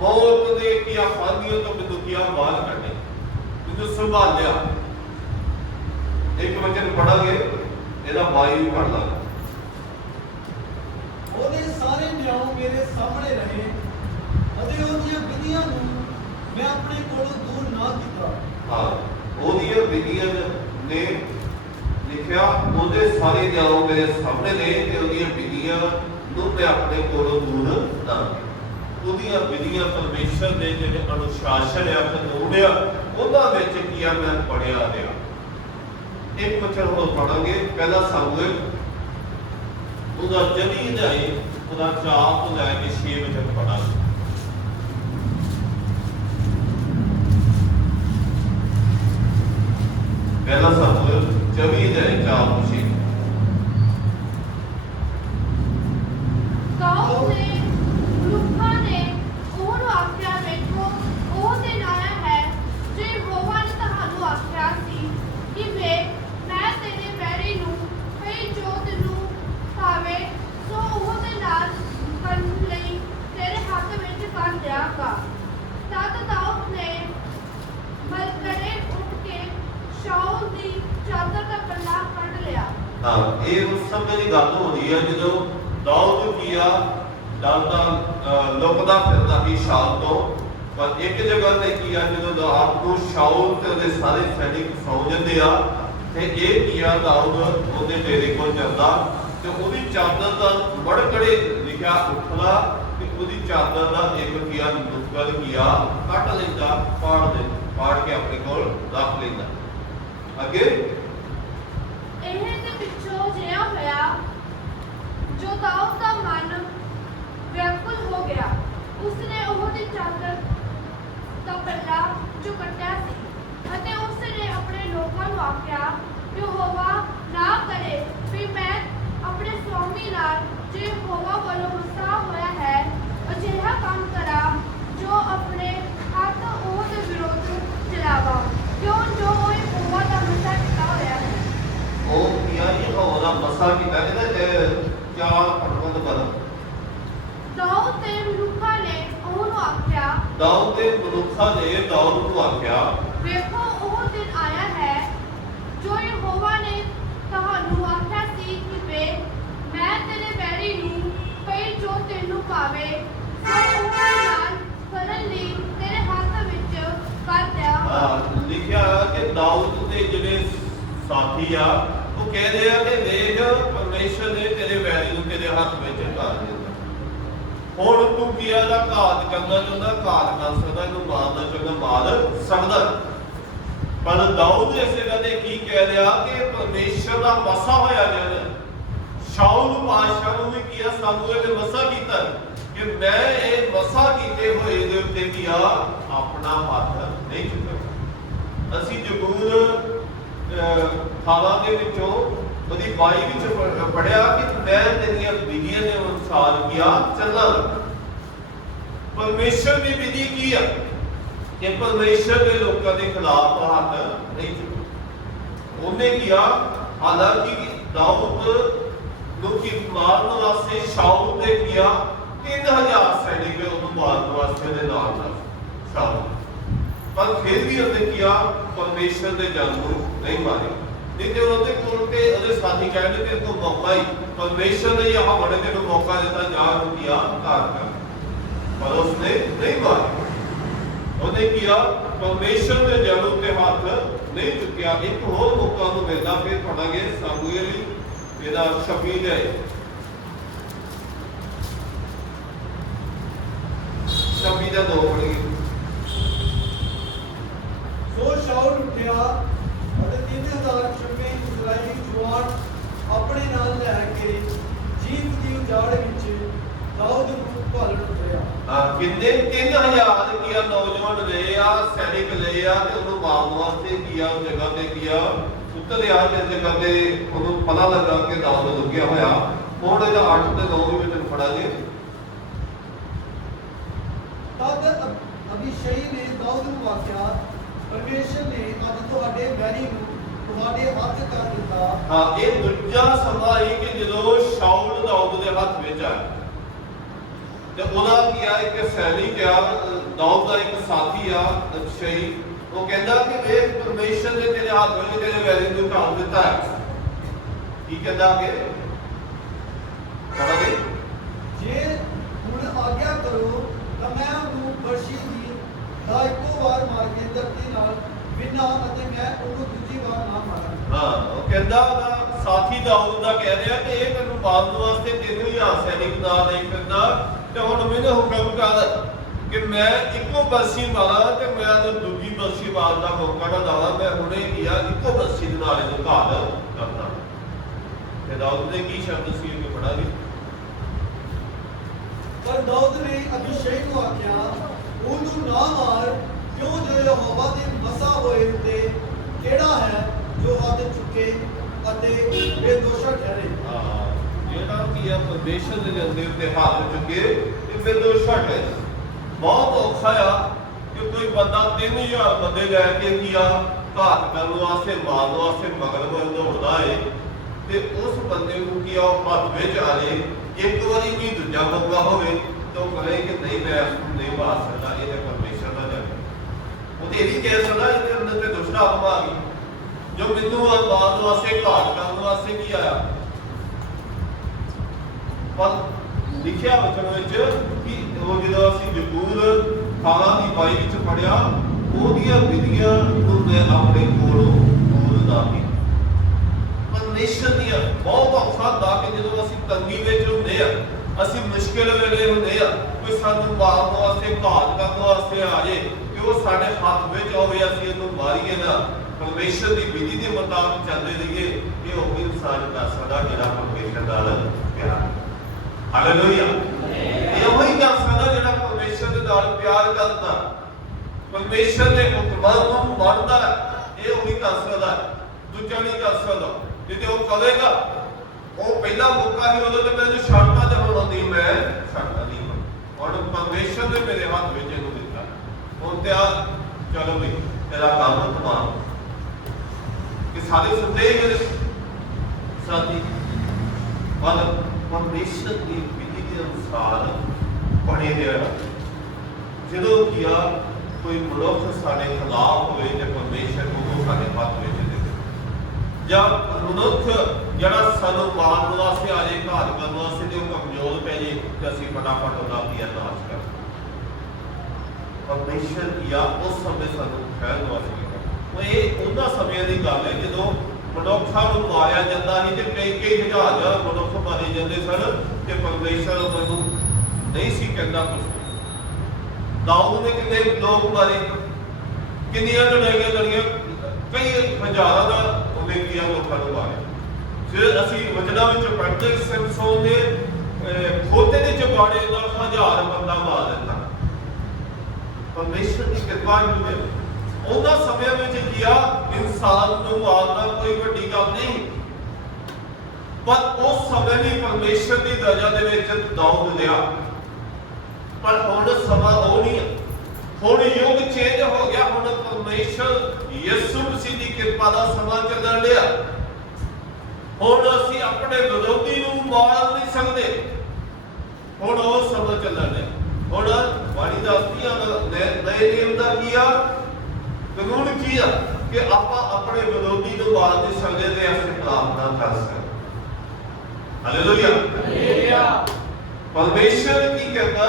ਮੌਤ ਦੇ ਕੀਆ ਫਾਂਦੀਆਂ ਤੋਂ ਮੈਨੂੰ ਕੀਆ ਬਾਹਰ ਕੱਢੇ, ਮੈਨੂੰ ਮੇਰੇ ਸਾਹਮਣੇ ਰਹੇ ਅਤੇ ਉਹਦੀਆਂ ਵਿਧੀਆਂ ਨੂੰ ਮੈਂ ਆਪਣੇ ਕੋਲੋਂ ਦੂਰ ਨਾ ਕੀਤਾ। ਹਾਂ, ਉਹਦੀਆਂ ਵਿਧੀਆਂ ਨੇ ਲਿਖਿਆ ਉਹਦੇ ਸਾਰੇ ਨਿਯਮ ਮੇਰੇ ਸਾਹਮਣੇ ਨੇ ਤੇ ਉਹਦੀਆਂ ਵਿਧੀਆਂ ਨੂੰ ਮੈਂ ਆਪਣੇ ਕੋਲੋਂ ਦੂਰ ਨਾ ਕੀਤਾ। ਉਹਦੀਆਂ ਵਿਧੀਆਂ ਪਰਮੇਸ਼ਰ ਦੇ ਜਿਹੜੇ ਅਨੁਸ਼ਾਸਨ ਆ, ਕਾਨੂੰਨ ਆ, ਉਹਨਾਂ ਵਿੱਚ ਕੀ ਆ ਮੈਂ ਪੜਿਆ ਰਿਹਾ। ਇੱਕ ਵਚਨ ਹੋਰ ਪੜਾਂਗੇ, ਪਹਿਲਾ ਸਮੂਏਲ ਉਹਦਾ 24 ਅਧਿਆਇ ਉਹਦਾ 4 ਤੋਂ ਲੈ ਕੇ 6 ਵਚਨ ਪੜਾਂਗੇ। ਪਹਿਲਾ ਸਮੂਏਲ 24 ਅਧਿਆਇ 4 ਤੋਂ 6। ਦਾਊਦ ਨੇ ਮਨੁੱਖਾਂ ਨੇ ਉਹਨੂੰ ਆਖਿਆ, ਵੇਖੋ ਉਹ ਦਿਨ ਆਇਆ ਹੈ ਜੋ ਯਹੋਵਾ ਨੇ ਤੁਹਾਨੂੰ ਆਖਿਆ ਸੀ ਕਿ ਮੈਂ ਤੇਰੇ ਵੈਰੀ ਨੂੰ ਕਈ ਜੋ ਤੈਨੂੰ ਭਾਵੇ ਸੋ ਉਹਦੇ ਨਾਲ ਕਰਨ ਲਈ ਤੇਰੇ ਹੱਥ ਵਿੱਚ ਕਰ ਦਿਆਂਗਾ। ਤਦ ਦਾਊਦ ਨੇ ਮਲਕੜੇ ਉੱਠ ਕੇ ਸ਼ਾਊਲ ਦੀ ਚਾਦਰ ਦਾ ਪੱਲਾ ਕੱਢ ਲਿਆ। ਹਾਂ, ਇਹ ਉਸ ਸਮੇਂ ਦੀ ਗੱਲ ਹੋ ਰਹੀ ਹੈ ਜਦੋਂ ਦਾਊਦ ਕੀਆ ਦਾਊਦ ਲੁਕਦਾ ਫਿਰਦਾ ਸੀ ਸ਼ਾਊਲ ਤੋਂ। ਪਰ ਇੱਕ ਜਗ੍ਹਾ ਤੇ ਕੀਆ ਜਦੋਂ ਦਾਊਦ ਨੂੰ ਸ਼ਾਊਲ ਤੇ ਉਹਦੇ ਸਾਰੇ ਸੈਨਿਕ ਸੌ ਜਾਂਦੇ ਆ ਤੇ ਇਹ ਕੀਆ ਦਾਊਦ ਉਹਦੇ ਡੇਰੇ ਕੋਲ ਜਾਂਦਾ ਤੇ ਉਹਦੀ ਚਾਦਰ ਦਾ ਮੜਕੜੇ ਲਿਖਿਆ ਉੱਠਦਾ ਤੇ ਉਹਦੀ ਚਾਦਰ ਦਾ ਇੱਕ ਕੀਆ ਨੁਕਲ ਕੀਆ ਕੱਟ ਲੈਂਦਾ, ਪਾੜ ਕੇ ਆਪਣੇ ਕੋਲ ਰੱਖ ਲੈਂਦਾ। ਅੱਗੇ ਇਹ ਤੇ ਪਿੱਛੋਂ ਜਿਹਾ ਹੋਇਆ ਜੋ ਦਾਊਦ ਦਾ ਮਨ ਵਿਆਕੁਲ ਹੋ ਗਿਆ। ਉਸਨੇ ਉਹਦੀ ਚਾਦਰ ਦਾ ਪੱਲਾ ਜੋ ਕੱਟਿਆ ਸੀ ਅਤੇ ਉਸਨੇ ਆਪਣੇ ਲੋਕਾਂ ਨੂੰ ਆਖਿਆ, ਯਹੋਵਾ ਨਾ ਕਰੇ ਵੀ ਮੈਂ ਆਪਣੇ ਸਵਾਮੀ ਨਾਲ ਜੋ ਯਹੋਵਾ ਵੱਲੋਂ ਗੁੱਸਾ ਹੋਇਆ ਹੈ ਅਜਿਹਾ ਕੰਮ ਕਰਾਂ ਜੋ ਆਪਣੇ ਹੱਥ ਉਹਦੇ ਵਿਰੁੱਧ ਚਲਾਵਾਂ, ਕਿਉਂ ਜੋ ਉਹ ਯਹੋਵਾ ਦਾ ਗੁੱਸਾ ਕੀਤਾ ਹੋਇਆ ਹੈ। ਉਹ ਕੀਆ ਯਹੋਵਾ ਦਾ ਮਸਾ ਕੀਤਾ। ਇਹਦੇ ਚਾਰ ਪੜਵੰਦ ਕਰ ਦਾਊਦ ਤੇ ਮਨੁੱਖਾਂ ਨੇ ਉਹਨੂੰ ਆਖਿਆ, ਦਾਊਦ ਦੇ ਮਨੁੱਖਾਂ ਨੇ ਦਾਊਦ ਨੂੰ ਆਖਿਆ, ਵੇਖੋ ਉਹ ਦਿਨ ਆਇਆ ਹੈ ਜੋ ਯਹੋਵਾ ਨੇ ਤੁਹਾਨੂੰ ਆਖਿਆ ਸੀ ਕਿ ਮੈਂ ਤੇਰੇ ਵੈਰੀ ਨੂੰ ਕਈ ਜੋ ਤੈਨੂੰ ਪਾਵੇ ਸੋ ਉਹਦੇ ਨਾਲ ਕਰਨ ਲਈ ਤੇਰੇ ਹੱਥ ਵਿੱਚ ਕਰ ਦਿਆਂਗਾ। ਲਿਖਿਆ ਕਿ ਦਾਊਦ ਦੇ ਜਿਹੜੇ ਸਾਥੀ ਆ ਉਹ ਕਹਿੰਦੇ ਆ ਕਿ ਵੇਖ ਪਰਮੇਸ਼ਰ ਨੇ ਤੇਰੇ ਵੈਰੀ ਨੂੰ ਤੇਰੇ ਹੱਥ ਵਿੱਚ ਕਰ ਦਿੱਤਾ। ਹੁਣ ਤੂੰ ਕੀਆ ਦਾ ਘਾਤ ਕਰਨਾ ਚਾਹੁੰਦਾ, ਘਾਤ ਕਰ ਸਕਦਾ, ਇਹਨੂੰ ਮਾਰਨਾ ਚਾਹੁੰਦਾ, ਮਾਰ ਸਕਦਾ। ਪਰ ਦਾਊਦ ਇਸੇ ਗੱਲ ਤੇ ਕੀ ਕਹਿ ਰਿਹਾ ਕਿ ਪਰਮੇਸ਼ਰ ਦਾ ਮਸਾ ਹੋਇਆ ਜਨ ਸ਼ਾਊਲ ਪਾਤਸ਼ਾਹ ਨੂੰ ਵੀ ਕੀਆ ਸਾਨੂੰ ਇਹ ਮਸਾ ਕੀਤਾ ਕਿ ਮੈਂ ਇਹ ਮਸਾ ਕੀਤੇ ਹੋਏ ਦੇ ਉੱਤੇ ਕੀਆ ਆਪਣਾ ਹੱਥ ਨਹੀਂ ਚੁੱਕਣਾ। ਅਸੀਂ ਜ਼ਬੂਰ 18 ਦੇ ਵਿੱਚੋਂ ਉਹਦੀ 22 ਵਿੱਚ ਪੜਿਆ ਕਿ ਮੈਂ ਤੇਰੀਆਂ ਵਿਧੀਆਂ ਦੇ ਅਨੁਸਾਰ ਕੀਆ ਚੱਲਾਂਗਾ। ਪਰਮੇਸ਼ਰ ਦੀ ਵਿਧੀ ਕੀ ਆ ਕਿ ਪਰਮੇਸ਼ਰ ਦੇ ਲੋਕਾਂ ਦੇ ਖਿਲਾਫ ਹੱਥ ਨਹੀਂ ਚੁੱਕਣਾ। ਉਹਨੇ ਕੀਆ, ਹਾਲਾਂਕਿ ਦਾਊਦ ਨੂੰ ਕੀ ਮਾਰਨ ਵਾਸਤੇ ਸ਼ਾਊਲ ਨੇ ਕੀਆ 3000 ਸੈਨਿਕ ਉਹਨੂੰ ਮਾਰਨ ਵਾਸਤੇ ਦੇ ਨਾਲ ਸ਼ਾਊਲ, ਪਰ ਫਿਰ ਵੀ ਉਹਨੇ ਕੀਆ ਪਰਮੇਸ਼ਰ ਦੇ ਜਨ ਨੂੰ ਨਹੀਂ ਮਾਰਿਆ। ਨਹੀਂ ਤੇ ਉਹਦੇ ਕੋਲ ਤੇ ਉਹਦੇ ਸਾਥੀ ਕਹਿੰਦੇ ਕਿ ਤੂੰ ਮੌਕਾ ਹੀ ਪਰਮੇਸ਼ਰ ਨੇ ਇਹ ਬੜੇ ਤੈਨੂੰ ਮੌਕਾ ਦਿੱਤਾ, ਜਾ ਨੂੰ ਕੀਆ ਕਰ ਕਰ, ਪਰ ਉਸਨੇ ਨਹੀਂ ਮਾਰਿਆ। ਉਹਨੇ ਕੀਆ ਪਰਮੇਸ਼ਰ ਦੇ ਜਨ ਉੱਤੇ ਹੱਥ ਨਹੀਂ ਚੁੱਕਿਆ। ਇੱਕ ਹੋਰ ਮੌਕਾ ਨੂੰ ਮਿਲਦਾ, ਫਿਰ ਪੜਾਂਗੇ ਸਮੂਏਲ ਇਹਦਾ 26 ਦੇ 26 ਦਾ 2 ਪੜੀਏ। ਸੋ ਸ਼ਾਊਲ ਉੱਠਿਆ ਅਤੇ 3000 ਛੱਪੇ ਇਸਰਾਏਲੀ ਜਵਾਨ ਆਪਣੇ ਨਾਲ ਲੈ ਕੇ ਜੀਤ ਦੀ ਉਜਾੜ ਵਿੱਚ ਦਾਊਦ ਨੂੰ ਭਾਲਣ ਉੱਤਰਿਆ। ਕਿੰਨੇ 3000 ਕੀਆ ਨੌਜਵਾਨ ਲਏ ਆ, ਸੈਨਿਕ ਲਏ ਆ ਤੇ ਉਹਨੂੰ ਮਾਰਨ ਵਾਸਤੇ ਕੀਆ ਜਗ੍ਹਾ ਤੇ ਕੀਆ ਉਤਰਿਆ ਜਿਸ ਜਗ੍ਹਾ ਤੇ ਉਹਨੂੰ ਪਤਾ ਲੱਗਾ ਕਿ ਦਾਊਦ ਲੁਕਿਆ ਹੋਇਆ। ਹੁਣ ਇਹਦਾ 8 ਤੇ 9 ਵਿੱਚ ਪੜਾਂਗੇ। ਤਦ ਅਬੀਸ਼ਈ ਨੇ ਦਾਊਦ ਨੂੰ ਆਖਿਆ, ਪਰਮੇਸ਼ਰ ਨੇ ਅੱਜ ਤੁਹਾਡੇ ਵੈਰੀ ਨੂੰ ਤੁਹਾਡੇ ਹੱਥ ਕਰ ਦਿੱਤਾ। ਹਾਂ, ਇਹ ਦੂਜਾ ਸਮਾਂ ਹੈ ਕਿ ਜਦੋਂ ਸ਼ਾਊਲ ਦਾਊਦ ਦੇ ਹੱਥ ਵਿੱਚ ਆਇਆ ਤੇ ਉਹਦਾ ਕੀ ਆ, ਇੱਕ ਸੈਨਿਕ ਆ, ਦਾਊਦ ਦਾ ਇੱਕ ਸਾਥੀ ਆ ਅਬੀਸ਼ਈ, ਉਹ ਕਹਿੰਦਾ ਕਿ ਵੇਖ ਪਰਮੇਸ਼ਰ ਨੇ ਤੇਰੇ ਹੱਥ ਵਿੱਚ ਤੇਰੇ ਵੈਰੀ ਨੂੰ ਢਾਲ ਦਿੱਤਾ ਹੈ। ਕੀ ਕਹਿੰਦਾ ਕਿ ਪੜਾਂਗੇ, ਜੇ ਹੁਣ ਦਾਊਦ ਦਾ ਕਹਿ ਰਿਹਾ ਕਿ ਇਹ ਤੈਨੂੰ ਮਾਰਨ ਵਾਸਤੇ 3000 ਸੈਨਿਕ ਨਾਲ ਨਹੀਂ ਫਿਰਦਾ, ਤੇ ਹੁਣ ਮੈਨੂੰ ਹੁਕਮ ਕਰ ਕਿ ਮੈਂ ਇੱਕੋ ਬਰਸੀ ਮਾਰਾਂ ਤੇ ਮੈਂ ਤਾਂ ਦੂਜੀ ਬਰਸੀ ਮਾਰਨ ਦਾ ਮੌਕਾ ਨਾ ਦਵਾਂ। ਮੈਂ ਹੁਣੇ ਗਿਆ ਇੱਕੋ ਬਰਸੀ ਦੇ ਨਾਲ ਇਹਨੂੰ ਘਾਲ ਕਰਦਾ। ਤੇ ਦਾਊਦ ਨੇ ਕੀ ਸ਼ਬਦ ਸੀ ਇਹ ਪੜਾਂਗੇ। ਪਰ ਦਾਊਦ ਨੇ ਅਬੀਸ਼ੈ ਨੂੰ ਆਖਿਆ, ਉਹਨੂੰ ਨਾ ਮਾਰ, ਕਿਉਂ ਜੋ ਯਹੋਵਾ ਦੇ ਮਸਾ ਹੋਏ ਉੱਤੇ ਕਿਹੜਾ ਹੈ ਜੋ ਹੱਥ ਚੁੱਕੇ ਅਤੇ ਬੇਦੋਸ਼ਾ ਠਹਿਰੇ। ਜਿਹੜਾ ਕੀ ਆ ਪਰਮੇਸ਼ਰ ਦੇ ਜੰਦੇ ਉੱਤੇ ਹੱਥ ਚੁੱਕੇ ਤੇ ਬੇਦੋਸ਼ਾ ਠਹਿਰੇ। ਬਹੁਤ ਔਖਾ ਆ ਕਿ ਕੋਈ ਬੰਦਾ 3000 ਬੰਦੇ ਲੈ ਕੇ ਕੀ ਆ ਘਾਤ ਕਰਨ ਵਾਸਤੇ, ਮਾਰਨ ਵਾਸਤੇ ਮਗਰ ਵੱਲ ਦੌੜਦਾ ਏ, ਤੇ ਉਸ ਬੰਦੇ ਨੂੰ ਕੀ ਆ ਉਹ ਹੱਥ ਵਿੱਚ ਆ ਜੇ, ਇੱਕ ਵਾਰੀ ਵੀ ਦੂਜਾ ਮੌਕਾ ਹੋਵੇ ਤਾਂ ਉਹ ਕਹੇ ਕਿ ਨਹੀਂ ਮੈਂ ਇਸਨੂੰ ਨਹੀਂ ਮਾਰ ਸਕਦਾ, ਇਹ ਤਾਂ ਪਰਮੇਸ਼ਰ ਦਾ ਜੰਗ। ਉਹ ਤੇ ਇਹ ਵੀ ਕਹਿ ਸਕਦਾ ਇਹਦੇ ਅੰਦਰ ਤੇ ਦੁਸ਼ਟ ਆਤਮਾ ਆ ਗਈ ਜੋ ਮੈਨੂੰ ਮਾਰਨ ਵਾਸਤੇ, ਘਾਤ ਕਰਨ ਵਾਸਤੇ ਕੀ ਆਇਆ। ਪਰ ਲਿਖਿਆ ਵਚਨ ਵਿੱਚ ਕਿ ਉਹ ਜਦੋਂ ਅਸੀਂ ਜ਼ਬੂਰ 18 ਦੀ 22 ਵਿੱਚ ਪੜਿਆ, ਉਹਦੀਆਂ ਵਿਧੀਆਂ ਨੂੰ ਮੈਂ ਆਪਣੇ ਕੋਲੋਂ ਦੂਰ ਨਾ ਕੀਤਾ। ਪਰਮੇਸ਼ਰ ਦੀਆਂ ਬਹੁਤ ਔਖਾ ਹੁੰਦਾ ਕਿ ਜਦੋਂ ਅਸੀਂ ਤੰਗੀ ਵਿੱਚ ਹੁੰਦੇ ਆ, ਅਸੀਂ ਮੁਸ਼ਕਿਲ ਵੇਲੇ ਹੁੰਦੇ ਆ, ਕੋਈ ਸਾਨੂੰ ਮਾਰਨ ਵਾਸਤੇ, ਘਾਤ ਕਰਨ ਵਾਸਤੇ ਆ ਜੇ, ਕਿ ਉਹ ਸਾਡੇ ਹੱਥ ਵਿੱਚ ਹੋਵੇ, ਅਸੀਂ ਇਹਨੂੰ ਮਾਰੀਏ ਨਾ। ਪਰਮੇਸ਼ਰ ਦੀ ਵਿਧੀ ਦੇ ਮੁਤਾਬਕ ਚੱਲਦੇ ਰਹੀਏ, ਇਹ ਉਹ ਇਨਸਾਨ ਕਰ ਸਕਦਾ ਜਿਹੜਾ ਪਰਮੇਸ਼ਰ ਨਾਲ ਪਿਆਰ। ਹਾਲੇਲੂਇਆ। ਇਹ ਉਹ ਹੀ ਕਰ ਸਕਦਾ ਜਿਹੜਾ ਪਰਮੇਸ਼ਰ ਦੇ ਨਾਲ ਪਿਆਰ ਕਰਦਾ, ਪਰਮੇਸ਼ਰ ਦੇ ਹੁਕਮਾਂ ਨੂੰ ਮੰਨਦਾ, ਇਹ ਉਹ ਹੀ ਕਰ ਸਕਦਾ, ਦੂਜਾ ਨਹੀਂ ਕਰ ਸਕਦਾ। ਜੇ ਉਹ ਕਹੇਗਾ ਉਹ ਪਹਿਲਾ ਮੌਕਾ ਸੀ ਉਦੋਂ ਤੇ ਮੈਨੂੰ ਛੱਡਦਾ, ਤੇ ਹੁਣ ਨਹੀਂ ਮੈਂ ਛੱਡਦਾ ਨਹੀਂ। ਹੁਣ ਪਰਮੇਸ਼ਰ ਨੇ ਮੇਰੇ ਹੱਥ ਵਿੱਚ ਇਹਨੂੰ ਦਿੱਤਾ, ਹੁਣ ਤੇ ਆ ਚਲੋ ਵੀ ਤੇਰਾ ਕੰਮ ਤਮਾਮ। ਕਿ ਸਾਡੇ ਸੁਣਦੇ ਹੀ ਮੇਰੇ ਸਾਥੀ ਪਰ ਪਰਮੇਸ਼ਰ ਦੀ ਵਿਧੀ ਦੇ ਅਨੁਸਾਰ ਬਣੇ ਰਹਿਣਾ। ਜਦੋਂ ਕੀਆ ਕੋਈ ਮਨੁੱਖ ਸਾਡੇ ਖਿਲਾਫ ਹੋਵੇ ਤੇ ਪਰਮੇਸ਼ਰ ਨੂੰ ਸਾਡੇ ਹੱਥ ਵਿੱਚ ਦੇ ਦੇ, ਜਾਂ ਮਨੁੱਖ ਜਿਹੜਾ ਸਾਨੂੰ ਮਾਰਨ ਵਾਸਤੇ ਆ ਜਾਏ, ਘਾਤ ਕਰਨ ਵਾਸਤੇ, ਤੇ ਉਹ ਕਮਜ਼ੋਰ ਪੈ ਜੇ ਤੇ ਅਸੀਂ ਫਟਾਫਟ ਉਹਦਾ ਕੀ ਨਾਸ਼ ਕਰ। ਪਰਮੇਸ਼ਰ ਕੀਆ ਉਸ ਸਮੇਂ ਸਾਨੂੰ ਖੈਰ ਵਾਸਤੇ ਉਹ ਇਹ ਉਹਨਾਂ ਸਮਿਆਂ ਦੀ ਗੱਲ ਹੈ ਜਦੋਂ ਮਨੁੱਖਾਂ ਨੂੰ ਮਾਰਿਆ ਜਾਂਦਾ ਸੀ ਤੇ ਕਈ ਹਜ਼ਾਰ ਮਨੁੱਖ ਮਾਰੇ ਜਾਂਦੇ ਸਨ, ਤੇ ਪਰਮੇਸ਼ਰ ਉਹਨੂੰ ਨਹੀਂ ਸੀ ਕਹਿੰਦਾ ਕੁਝ। ਦਾਊਦ ਨੇ ਕਿੰਨੇ ਲੋਕ ਮਾਰੇ, ਕਿੰਨੀਆਂ ਲੜਾਈਆਂ ਲੜੀਆਂ, ਕਈ ਹਜ਼ਾਰਾਂ ਦਾ ਉਹਨੇ ਕੀਆ ਲੋਕਾਂ ਨੂੰ ਮਾਰਿਆ। ਫਿਰ ਅਸੀਂ ਵਚਨਾਂ ਵਿੱਚ ਪੜ੍ਹਦੇ ਸਿੰਸੋਨ ਨੇ ਖੋਤੇ ਦੇ ਚਬਾੜੇ ਨਾਲ 1000 ਬੰਦਾ ਮਾਰ ਦਿੱਤਾ। ਪਰਮੇਸ਼ਰ ਦੀ ਕਿਰਪਾ ਨੂੰ ਉਹਨਾਂ ਸਮਿਆਂ ਵਿੱਚ ਕੀਆ ਇਨਸਾਨ ਨੂੰ ਮਾਰਨਾ ਕੋਈ ਵੱਡੀ ਗੱਲ ਨਹੀਂ, ਪਰ ਉਸ ਸਮੇਂ ਵੀ ਪਰਮੇਸ਼ਰ ਦੀ ਦਇਆ ਦੇ ਵਿੱਚ ਦਾਊਦ ਰਿਹਾ। ਪਰ ਹੁਣ ਸਮਾਂ ਉਹ ਨਹੀਂ ਹੈ, ਹੁਣ ਯੁੱਗ ਚੇਂਜ ਹੋ ਗਿਆ। ਹੁਣ ਪਰਮੇਸ਼ਰ ਯਿਸੂ ਮਸੀਹ ਦੀ ਕਿਰਪਾ ਦਾ ਸਮਾਂ ਚੱਲਣ ਲਿਆ। ਹੁਣ ਅਸੀਂ ਆਪਣੇ ਵਿਰੋਧੀ ਨੂੰ ਮਾਰ ਨਹੀਂ ਸਕਦੇ, ਹੁਣ ਉਹ ਸਮਾਂ ਚੱਲਣ ਲਿਆ। ਹੁਣ ਬਾਣੀ ਦੱਸਦੀ ਆ ਨਵੇਂ ਨਿਯਮ ਦਾ ਕੀ ਆ, ਕਾਨੂੰਨ ਕੀ ਆ ਕਿ ਆਪਾਂ ਆਪਣੇ ਵਿਰੋਧੀ ਨੂੰ ਮਾਰ ਨਹੀਂ ਸਕਦੇ ਤੇ ਅਸੀਂ ਪ੍ਰਾਰਥਨਾ ਕਰ ਸਕਦੇ। ਹਾਲੇਲੂਇਆ। ਪਰਮੇਸ਼ਰ ਕੀ ਕਹਿੰਦਾ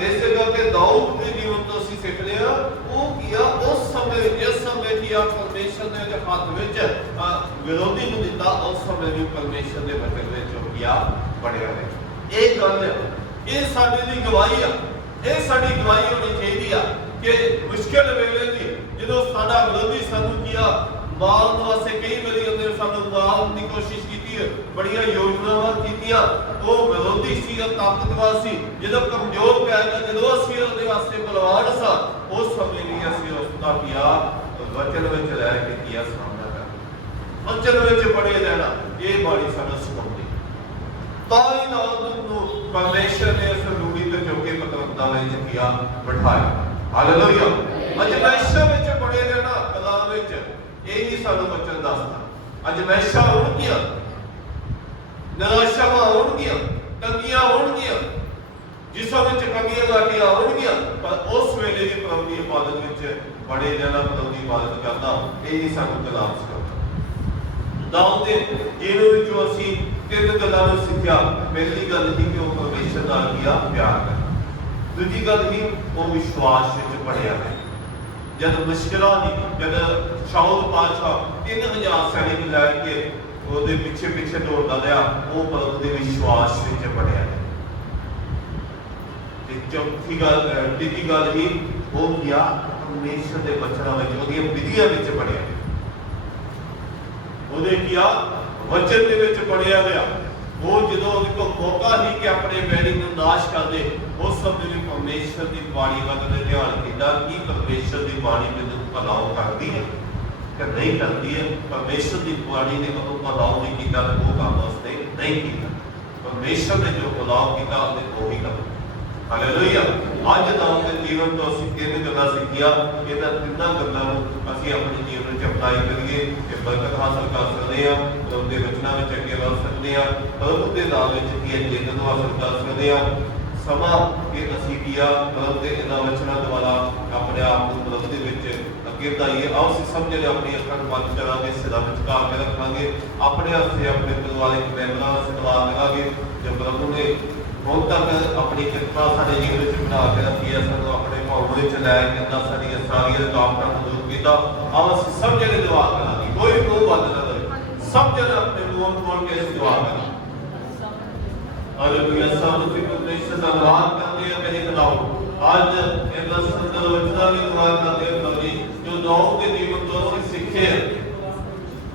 ਇਸ ਜਗ੍ਹਾ ਤੇ ਦਾਊਦ ਦੇ ਜੀਵਨ ਤੋਂ ਅਸੀਂ ਸਿੱਖ ਲਿਆ। ਉਹ ਕੀ ਆ ਉਸ ਸਮੇਂ ਜਿਸ ਸਮੇਂ ਕੀ ਆ ਪਰਮੇਸ਼ਰ ਨੇ ਉਹਦੇ ਹੱਥ ਵਿੱਚ ਵਿਰੋਧੀ ਨੂੰ ਦਿੱਤਾ, ਉਸ ਸਮੇਂ ਵੀ ਪਰਮੇਸ਼ਰ ਦੇ ਬਚਨ ਵਿੱਚ ਉਹ ਕੀ ਆ ਬਣਿਆ ਰਹੇ। ਇਹ ਗੱਲ ਇਹ ਸਾਡੇ ਲਈ ਗਵਾਹੀ ਆ, ਇਹ ਸਾਡੀ ਗਵਾਹੀ ਹੋਣੀ ਚਾਹੀਦੀ ਆ ਕਿ ਮੁਸ਼ਕਿਲ ਵੇਲੇ ਦੀ ਜਦੋਂ ਸਾਡਾ ਵਿਰੋਧੀ ਸਾਨੂੰ ਕੀ ਆ ਮਾਰਨ ਵਾਸਤੇ, ਕਈ ਵਾਰੀ ਉਹਨੇ ਸਾਨੂੰ ਮਾਰਨ ਦੀ ਕੋਸ਼ਿਸ਼ ਕੀਤੀ ਹੈ, ਬੜੀਆਂ ਯੋਜਨਾਵਾਂ ਕੀਤੀਆਂ, ਉਹ ਵਿਰੋਧੀ ਸੀ, ਤਾਕਤਵਰ ਸੀ। ਜਦੋਂ ਕਮਜ਼ੋਰ ਪੈ ਗਿਆ, ਜਦੋਂ ਅਸੀਂ ਉਹਦੇ ਵਾਸਤੇ ਬਲਵਾਨ ਸਾਂ, ਉਸ ਸਮੇਂ ਵੀ ਅਸੀਂ ਉਸ ਦਾ ਕੀ ਆ ਵਚਨ ਵਿੱਚ ਰਹਿ ਕੇ ਕੀ ਆ ਸਾਹਮਣਾ ਕਰਨਾ, ਵਚਨ ਵਿੱਚ ਬੜੇ ਰਹਿਣਾ। ਇਹ ਬਾਣੀ ਸਾਨੂੰ ਸਿਖਾਉਂਦੀ। ਤਾਂ ਹੀ ਦਾਊਦ ਨੂੰ ਪਰਮੇਸ਼ਰ ਨੇ ਇਸ ਰੂੜੀ ਤੇ ਚੁੱਕ ਕੇ ਪਤਵੰਤਾਂ ਵਿੱਚ ਕੀ ਆ ਬਿਠਾਇਆ। ਹਾਲੇਲੂਇਆ। ਅਜਮੈਸ਼ਾਂ ਵਿੱਚ ਬੜੇ ਰਹਿਣਾ, ਕਲਾਮ ਵਿੱਚ ਇਹ ਹੀ ਸਾਨੂੰ ਬਚਨ ਦੱਸਦਾ। ਅਜਮੈਸ਼ਾਂ ਹੋਣਗੀਆਂ, ਨਿਰਾਸ਼ਾਵਾਂ ਹੋਣਗੀਆਂ, ਤੰਗੀਆਂ ਹੋਣਗੀਆਂ, ਜਿਸਮ ਵਿੱਚ ਕਮੀਆਂ ਗਾਟੀਆਂ ਹੋਣਗੀਆਂ, ਪਰ ਉਸ ਵੇਲੇ ਦੀ ਪ੍ਰਭੂ ਦੀ ਇਬਾਦਤ ਵਿੱਚ ਬੜੇ ਰਹਿਣਾ, ਪ੍ਰਭੂ ਦੀ ਇਬਾਦਤ ਕਰਨਾ, ਇਹ ਹੀ ਸਾਨੂੰ ਕਲਾਮ ਸਿਖਾਉਂਦਾ। ਦਾਊਦ ਦੇ ਜੀਵਨ ਵਿੱਚੋਂ ਅਸੀਂ ਤਿੰਨ ਗੱਲਾਂ ਨੂੰ ਸਿੱਖਿਆ। ਪਹਿਲੀ ਗੱਲ ਸੀ ਕਿ ਉਹ ਪਰਮੇਸ਼ਰ ਨਾਲ ਕੀ ਆ ਪਿਆਰ ਕਰਦਾ। ਦੂਜੀ ਗੱਲ ਸੀ ਉਹ ਵਿਸ਼ਵਾਸ ਵਿੱਚ ਬਣਿਆ ਹੈ। ਜਦ ਮੁਸ਼ਕਿਲਾਂ ਦੀ, ਜਦ ਸ਼ਾਉਲ ਪਾਤਸ਼ਾਹ 3000 ਸੈਨਿਕ ਲੈ ਕੇ ਉਹਦੇ ਪਿੱਛੇ ਪਿੱਛੇ ਦੌੜਦਾ ਰਿਹਾ, ਉਹ ਪ੍ਰਭੂ ਦੇ ਵਿਸ਼ਵਾਸ ਵਿੱਚ ਬਣਿਆ। ਤੇ ਚੌਥੀ ਗੱਲ, ਤੀਜੀ ਗੱਲ ਹੀ ਉਹ ਗਿਆ ਪਰਮੇਸ਼ਰ ਦੇ ਬਚਨਾਂ ਵਿੱਚ, ਉਹਦੀਆਂ ਵਿਧੀਆਂ ਵਿੱਚ ਬਣਿਆ। ਉਹਦੇ ਕੀਆ ਵਚਨ ਦੇ ਵਿੱਚ ਬਣਿਆ ਗਿਆ। ਉਹ ਜਦੋਂ ਉਹਦੇ ਕੋਲ ਮੌਕਾ ਸੀ ਕਿ ਆਪਣੇ ਵੈਰੀ ਨੂੰ ਨਾਸ਼ ਕਰ ਦੇ, ਉਸ ਸਮੇਂ ਵੀ ਪਰਮੇਸ਼ਰ ਦੀ ਬਾਣੀ ਵੱਲ ਨੇ ਧਿਆਨ ਕੀਤਾ ਕਿ ਪਰਮੇਸ਼ਰ ਦੀ ਬਾਣੀ ਮੈਨੂੰ ਭਲਾ ਕਰਦੀ ਹੈ ਕਿ ਨਹੀਂ ਕਰਦੀ ਹੈ। ਪਰਮੇਸ਼ਰ ਦੀ ਬਾਣੀ ਨੇ ਉਹਨੂੰ ਭਲਾ ਨਹੀਂ ਕੀਤਾ, ਉਹ ਕੰਮ ਉਸਨੇ ਨਹੀਂ ਕੀਤਾ। ਪਰਮੇਸ਼ਰ ਨੇ ਜੋ ਭਲਾ ਕੀਤਾ ਉਹਨੇ ਉਹੀ ਕੰਮ। ਹਾਲੇਲੂਇਆ। ਅੱਜ ਦਾ ਆਪਣੇ ਜੀਵਨ ਤੋਂ ਅਸੀਂ ਤਿੰਨ ਗੱਲਾਂ ਸਿੱਖੀਆਂ। ਇਹਨਾਂ ਤਿੰਨਾਂ ਗੱਲਾਂ ਨੂੰ ਅਸੀਂ ਆਪਣੇ ਜੀਵਨ ਵਿੱਚ ਅਪਲਾਈ ਕਰੀਏ ਕਿ ਬਰਕਤ ਹਾਸਲ ਕਰ ਸਕਦੇ ਹਾਂ, ਪ੍ਰਭੂ ਦੇ ਵਚਨਾਂ ਵਿੱਚ ਅੱਗੇ ਵਧ ਸਕਦੇ ਹਾਂ, ਪ੍ਰਭੂ ਦੇ ਨਾਮ ਵਿੱਚ ਕੀ ਜਿੱਤ ਨੂੰ ਹਾਸਲ ਕਰ ਸਕਦੇ ਹਾਂ। ਸਮਾਂ ਕਿ ਅਸੀਂ ਕੀਆ ਪ੍ਰਭੂ ਦੇ ਇਹਨਾਂ ਵਚਨਾਂ ਦੁਆਰਾ ਆਪਣੇ ਆਪ ਨੂੰ ਪ੍ਰਭੂ ਦੇ ਵਿੱਚ ਅੱਗੇ ਵਧਾਈਏ। ਆਓ ਅਸੀਂ ਸਮਝੇ ਆਪਣੀ ਅੱਖਾਂ ਨੂੰ ਬੰਦ ਕਰਾਂਗੇ, ਸਿਰਾਂ ਵਿਚਕਾਰ ਕੇ ਰੱਖਾਂਗੇ, ਆਪਣੇ ਹੱਥੇ ਆਪਣੇ ਪਰਿਵਾਰਿਕ ਮੈਂਬਰਾਂ ਦਾ ਸਤਿਕਾਰ ਕਰਾਂਗੇ ਜੋ ਪ੍ਰਭੂ ਨੇ ਹੁਣ ਤੱਕ ਆਪਣੀ ਕਿਰਪਾ ਸਾਡੇ ਜੀਵਨ ਵਿੱਚ ਬਣਾ ਕੇ ਰੱਖੀ ਹੈ, ਸਾਨੂੰ ਆਪਣੇ ਭਾਵ ਵਿੱਚ ਲੈ ਕੇ ਸਾਡੀਆਂ ਸਾਰੀਆਂ ਰੁਕਾਵਟਾਂ ਨੂੰ ਦੂਰ ਕੀਤਾ। ਆਓ ਅਸੀਂ ਸਭ ਜਣੇ ਦੁਆ ਕਰਾਂਗੇ, ਕੋਈ ਮੂੰਹ ਬੰਦ ਨਾ ਕਰੇ, ਸਭ ਜਣੇ ਆਪਣੇ ਮੂੰਹ ਖੋਲ ਕੇ ਅਸੀਂ ਦੁਆ ਕਰਾਂਗੇ। ਹਾਲੇਲੂਇਆ। ਸਭ ਨੂੰ ਪਰਮੇਸ਼ਰ ਦਾ ਧੰਨਵਾਦ ਕਰਦੇ ਹਾਂ ਮੇਰੇ ਖਿਲਾਫ ਅੱਜ ਇਹਨਾਂ ਸੁੰਦਰ ਵਚਨਾਂ ਦੀ ਦੁਆ ਕਰਦੇ ਹਾਂ ਪ੍ਰਭੂ ਜੀ, ਜੋ ਨੌ ਦੇ ਜੀਵਨ ਤੋਂ ਅਸੀਂ ਸਿੱਖੇ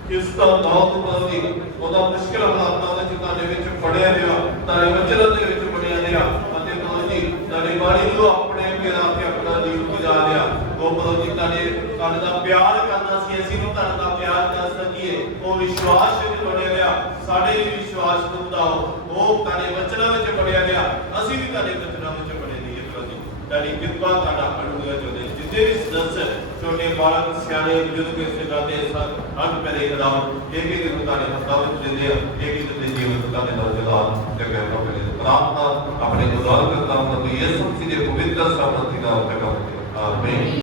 ਕਿਸ ਦਾ ਬਹੁਤ ਬੜੀ ਉਹਦਾ ਮੁਸ਼ਕਿਲ ਹਾਲਾਤਾਂ ਵਿੱਚ ਤੁਹਾਡੇ ਵਿੱਚ ਪੜਿਆ ਰਿਹਾ, ਤੁਹਾਡੇ ਵਚਨਾਂ ਦੇ ਵਿੱਚ ਪੜਿਆ ਰਿਹਾ ਅਤੇ ਪ੍ਰਭੂ ਜੀ ਤੁਹਾਡੀ ਬਾਣੀ ਨੂੰ ਆਪਣੇ ਪਿਆਰ ਤੇ ਆਪਣਾ ਜੀਵਨ ਗੁਜ਼ਾਰਿਆ। ਉਹ ਪ੍ਰਭੂ ਜੀ ਤੁਹਾਡੇ ਦਾ ਪਿਆਰ ਕਰਨਾ ਸੀ, ਅਸੀਂ ਨੂੰ ਤੁਹਾਡੇ ਦਾ ਪਿਆਰ ਕਰ ਸਕੀਏ। ਉਹ ਵਿਸ਼ਵਾਸ ਵਿੱਚ ਬਣਿਆ ਰਿਹਾ, ਸਾਡੇ ਵੀ ਵਿਸ਼ਵਾਸ ਨੂੰ ਵਧਾਓ। ਉਹ ਤੁਹਾਡੇ ਵਚਨਾਂ ਵਿੱਚ ਬਣਿਆ ਰਿਹਾ, ਅਸੀਂ ਵੀ ਤੁਹਾਡੇ ਵਚਨਾਂ ਵਿੱਚ ਬਣੇ ਰਹੀਏ। ਪ੍ਰਭੂ ਜੀ ਤੁਹਾਡੀ ਕਿਰਪਾ ਤੁਹਾਡਾ ਅਨੁਗ੍ਰਹ ਚੋਦੇ ਜਿੰਨੇ ਵੀ ਸਦस्य ਛੋਟੇ ਬਾਲਕ ਸਿਆਣੇ ਬਜ਼ੁਰਗ ਇਸੇ ਗਾਤੇ ਹੱਥ ਪੈਰੇ ਖੜਾਓ, ਇਹ ਵੀ ਦਿਨ ਤੁਹਾਡੇ ਹੱਥਾਂ ਵਿੱਚ ਦਿੰਦੇ ਆ, ਇਹ ਵੀ ਦਿਨ ਜੀਵਨ ਤੁਹਾਡੇ ਨਾਲ ਜਲਾ ਤੇ ਕਹਿਣਾ ਕਰੇ। ਪ੍ਰਾਰਥਨਾ ਆਪਣੇ ਗੁਜ਼ਾਰ ਕਰਦਾ ਹਾਂ ਯਿਸੂ ਮਸੀਹ ਦੇ ਪਵਿੱਤਰ ਨਾਮ ਨਾਲ ਆਮੀਨ।